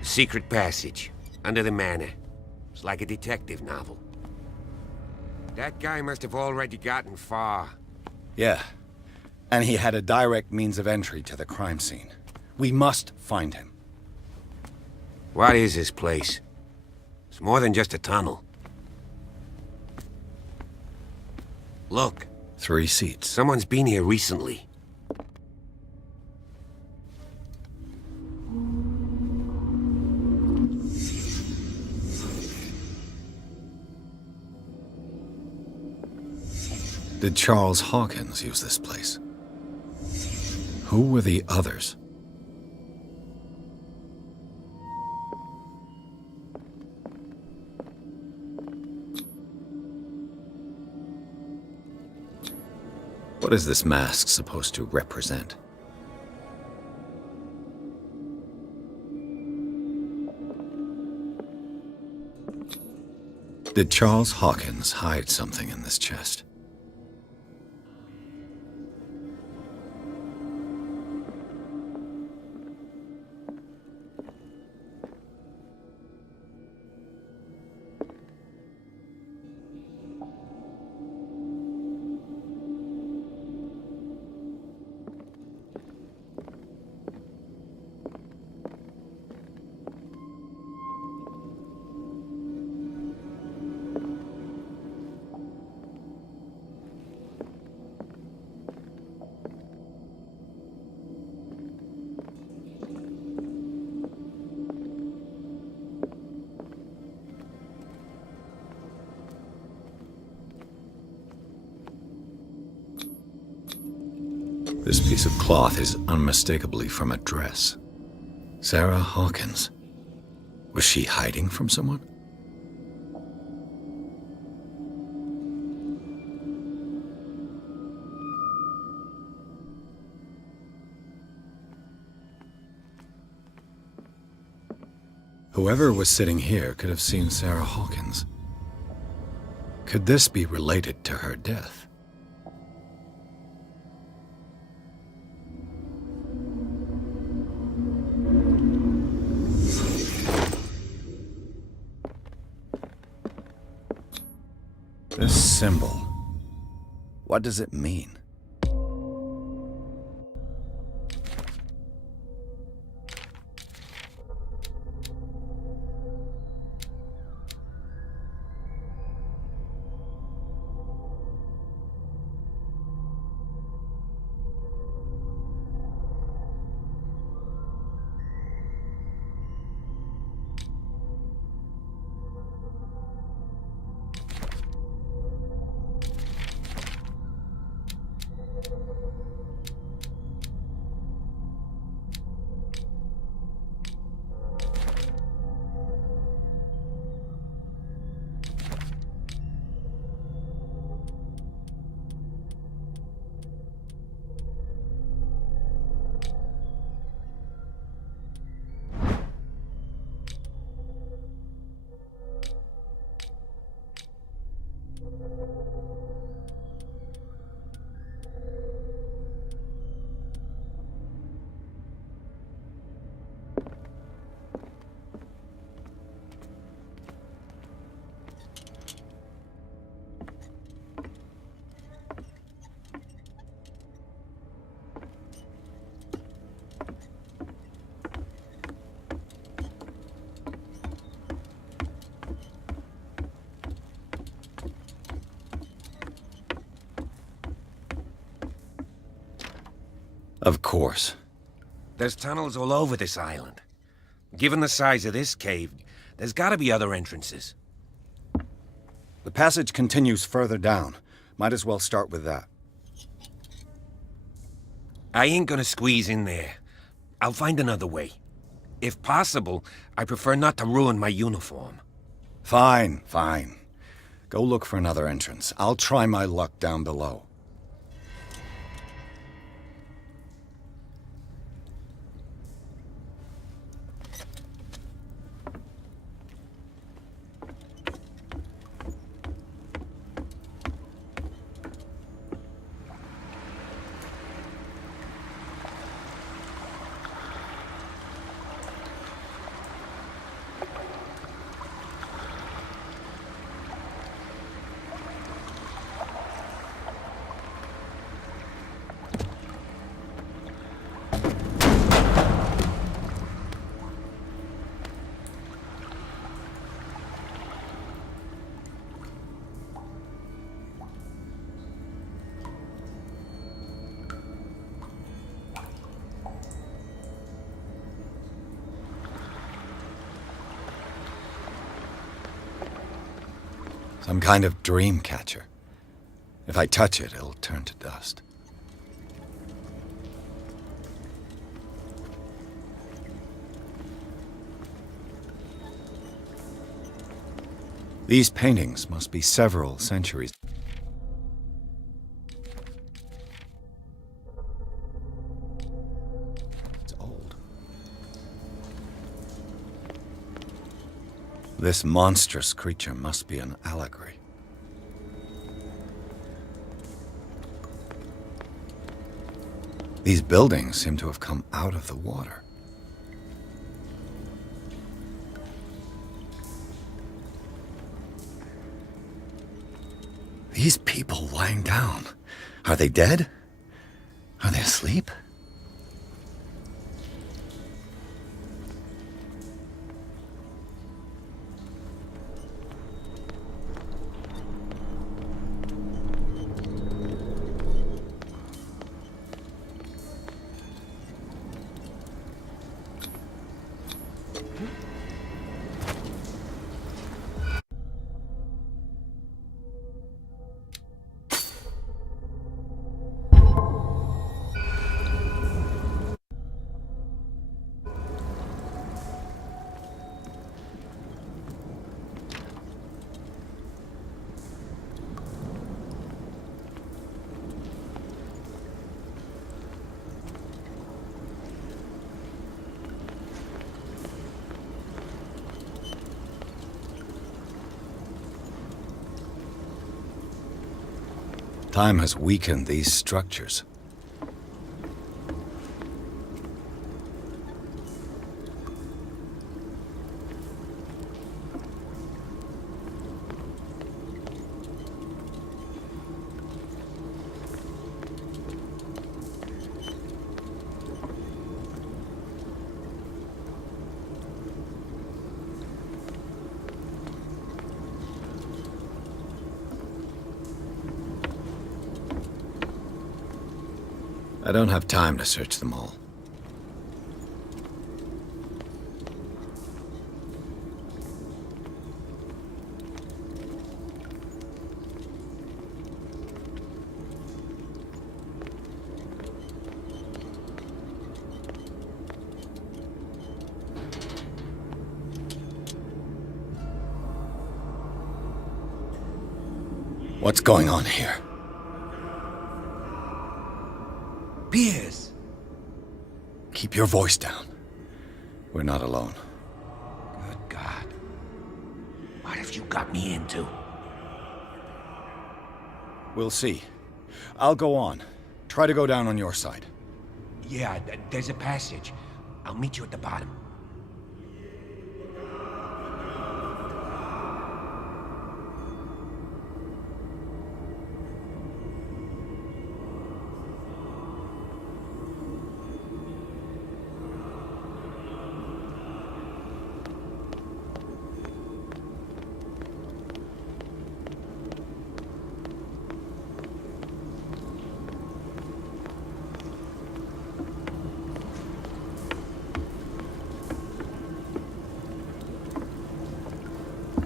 Secret passage. Under the manor. It's like a detective novel. That guy must have already gotten far. Yeah. And he had a direct means of entry to the crime scene. We must find him. What is this place? It's more than just a tunnel. Look. 3 seats. Someone's been here recently. Did Charles Hawkins use this place? Who were the others? What is this mask supposed to represent? Did Charles Hawkins hide something in this chest? This piece of cloth is unmistakably from a dress. Sarah Hawkins. Was she hiding from someone? Whoever was sitting here could have seen Sarah Hawkins. Could this be related to her death? This symbol, what does it mean? Of course. There's tunnels all over this island. Given the size of this cave, there's gotta be other entrances. The passage continues further down. Might as well start with that. I ain't gonna squeeze in there. I'll find another way. If possible, I prefer not to ruin my uniform. Fine, fine. Go look for another entrance. I'll try my luck down below. Some kind of dream catcher. If I touch it, it'll turn to dust. These paintings must be several centuries. It's old. This monstrous creature must be an allegory. These buildings seem to have come out of the water. These people lying down, are they dead? Are they asleep? Time has weakened these structures. I don't have time to search them all. What's going on here? Piers! Keep your voice down. We're not alone. Good God. What have you got me into? We'll see. I'll go on. Try to go down on your side. Yeah, there's a passage. I'll meet you at the bottom.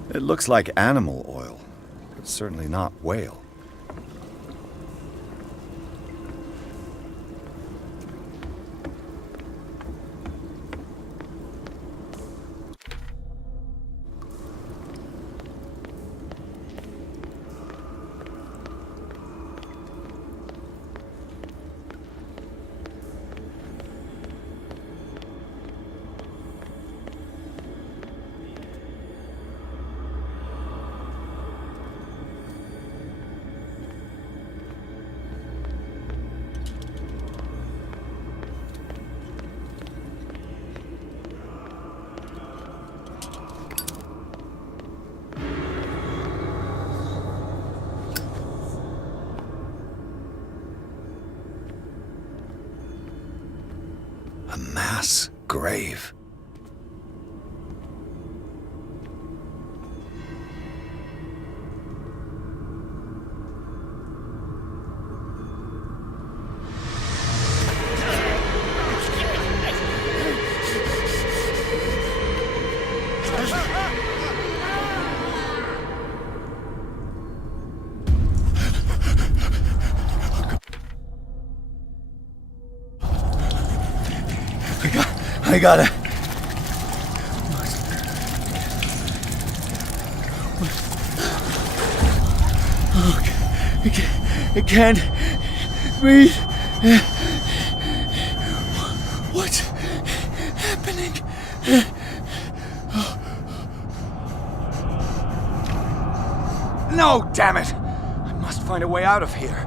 It looks like animal oil, but certainly not whale. A mass grave. I gotta... I can't breathe. What's happening? No, damn it! I must find a way out of here.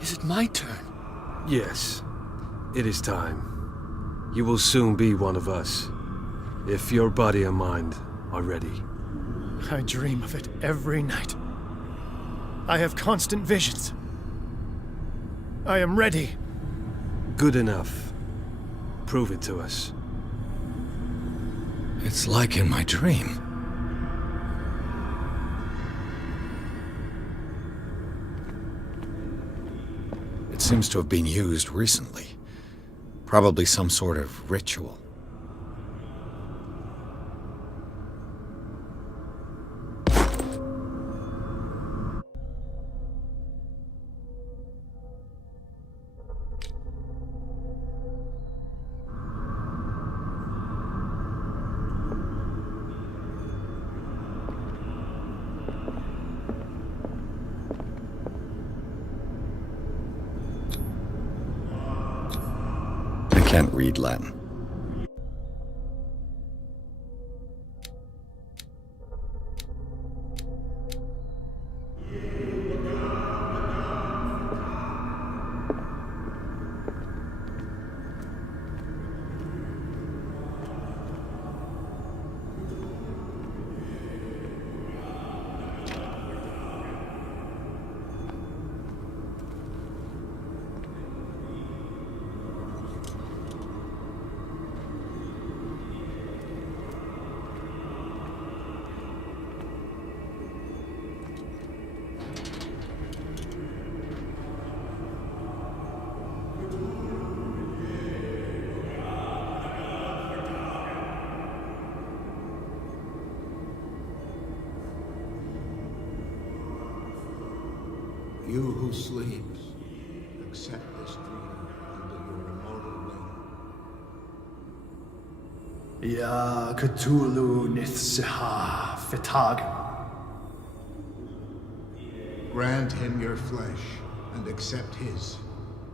Is it my turn? Yes, it is time. You will soon be one of us, if your body and mind are ready. I dream of it every night. I have constant visions. I am ready. Good enough. Prove it to us. It's like in my dream. It seems to have been used recently. Probably some sort of ritual. I can't read Latin. You who sleeps, accept this dream under your immortal wing. Ya Cthulhu Nithsiha Fitag. Grant him your flesh and accept his,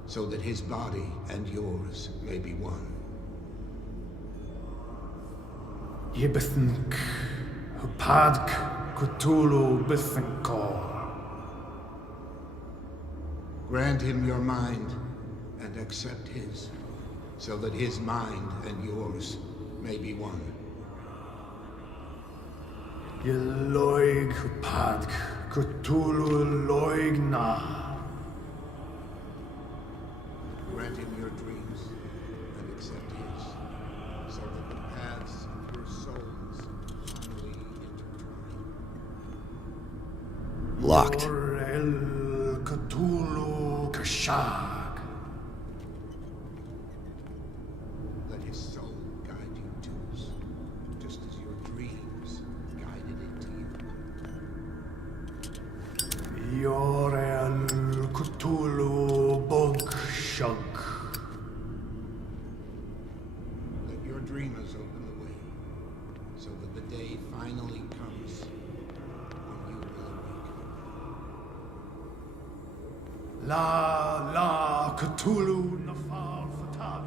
so that his body and yours may be one. Yibithink Hupadk Cthulhu Bithinkor. Grant him your mind and accept his, so that his mind and yours may be one. Yeloig Hupadk Cthulhu Loigna. Grant him your dreams and accept his, so that the paths of your souls finally intertwine. Locked. El Cthulhu Kashag. Let his soul guide you to us, just as your dreams guided it to you. Yorel Cthulhu Bogshug. Let your dreamers open the way, so that the day finally comes when you will awaken. La Cthulhu Nafal Fatag.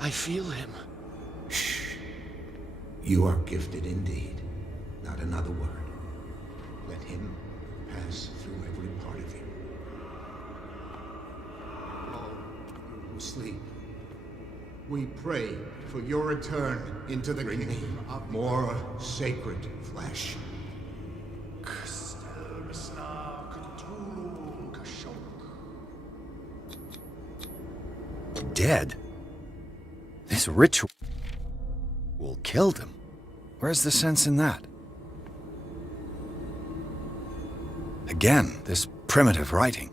I feel him. Shh. You are gifted indeed. Not another word. Let him pass through every part of you. All you who sleep, we pray for your return into the kingdom of more sacred flesh. Kstel Bisna Cthulhu Kashok. Dead? This ritual killed him. Where's the sense in that? Again, this primitive writing.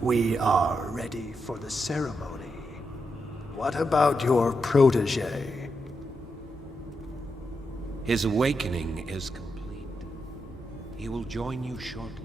We are ready for the ceremony. What about your protege? His awakening is complete. He will join you shortly.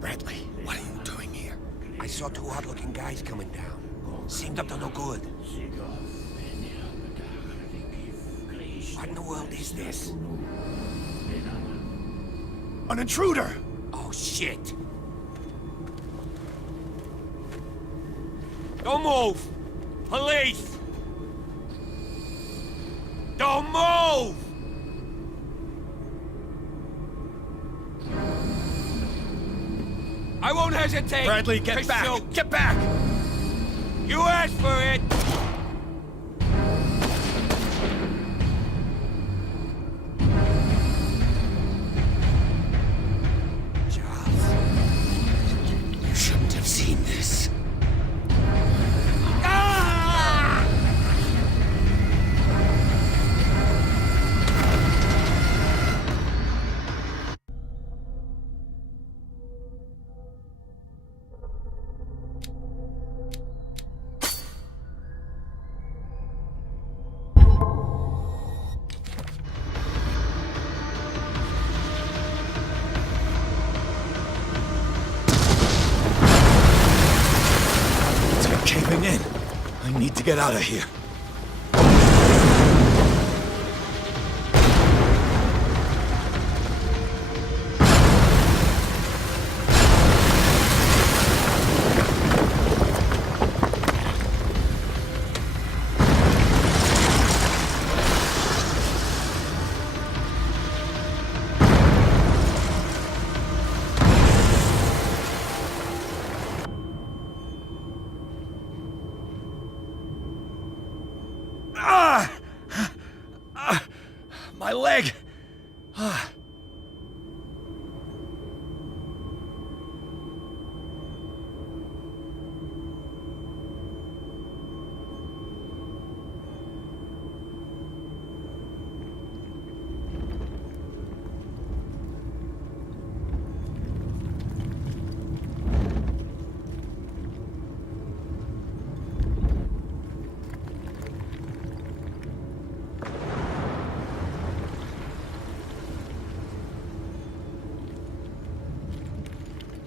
Bradley, what are you doing here? I saw two odd-looking guys coming down. Seemed up to no good. What in the world is this? An intruder! Oh, shit! Don't move! Police! Don't move! I won't hesitate! Bradley, get to back! shoot. Get back! You asked for it! Charles, you shouldn't have seen this. Caving in. I need to get out of here. My leg!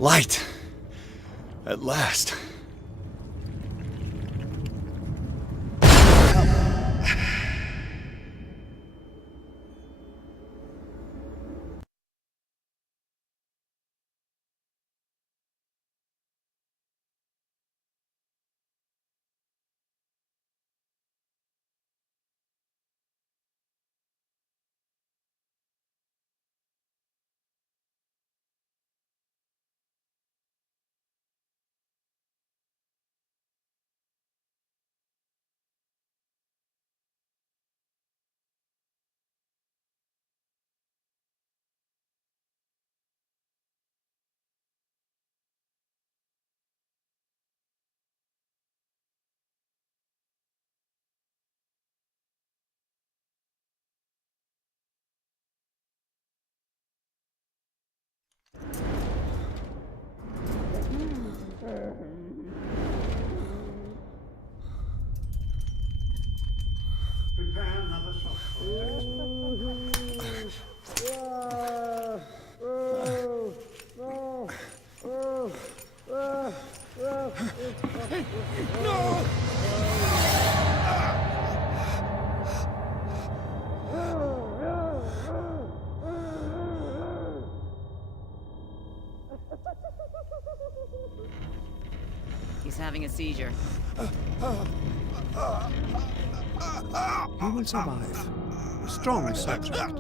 Light. At last. He's having a seizure. He will survive. Strong subject.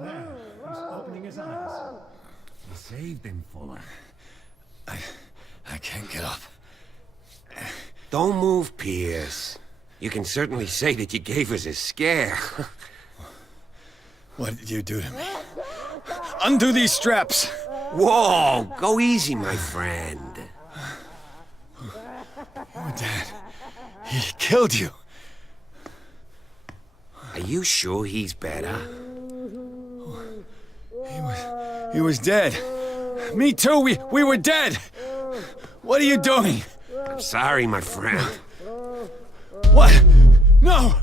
There, he's opening his eyes. You saved him, Fuller. I can't get up. Don't move, Pierce. You can certainly say that you gave us a scare. What did you do to me? Undo these straps! Whoa, go easy, my friend. Oh, Dad. He killed you. Are you sure he's better? He was dead. Me too, we were dead! What are you doing? I'm sorry, my friend. What? No!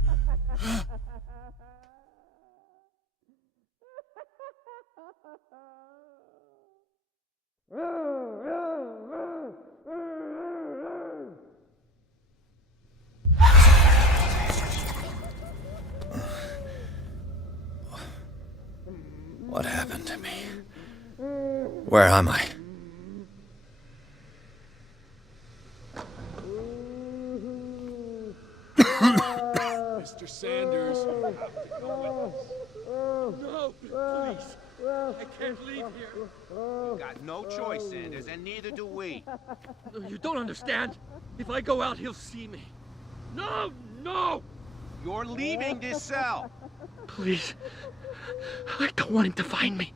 What happened to me? Where am I? Mr. Sanders. No, please. I can't leave here. You got no choice, Sanders, and neither do we. No, you don't understand. If I go out, he'll see me. No, no! You're leaving this cell. Please. I don't want him to find me.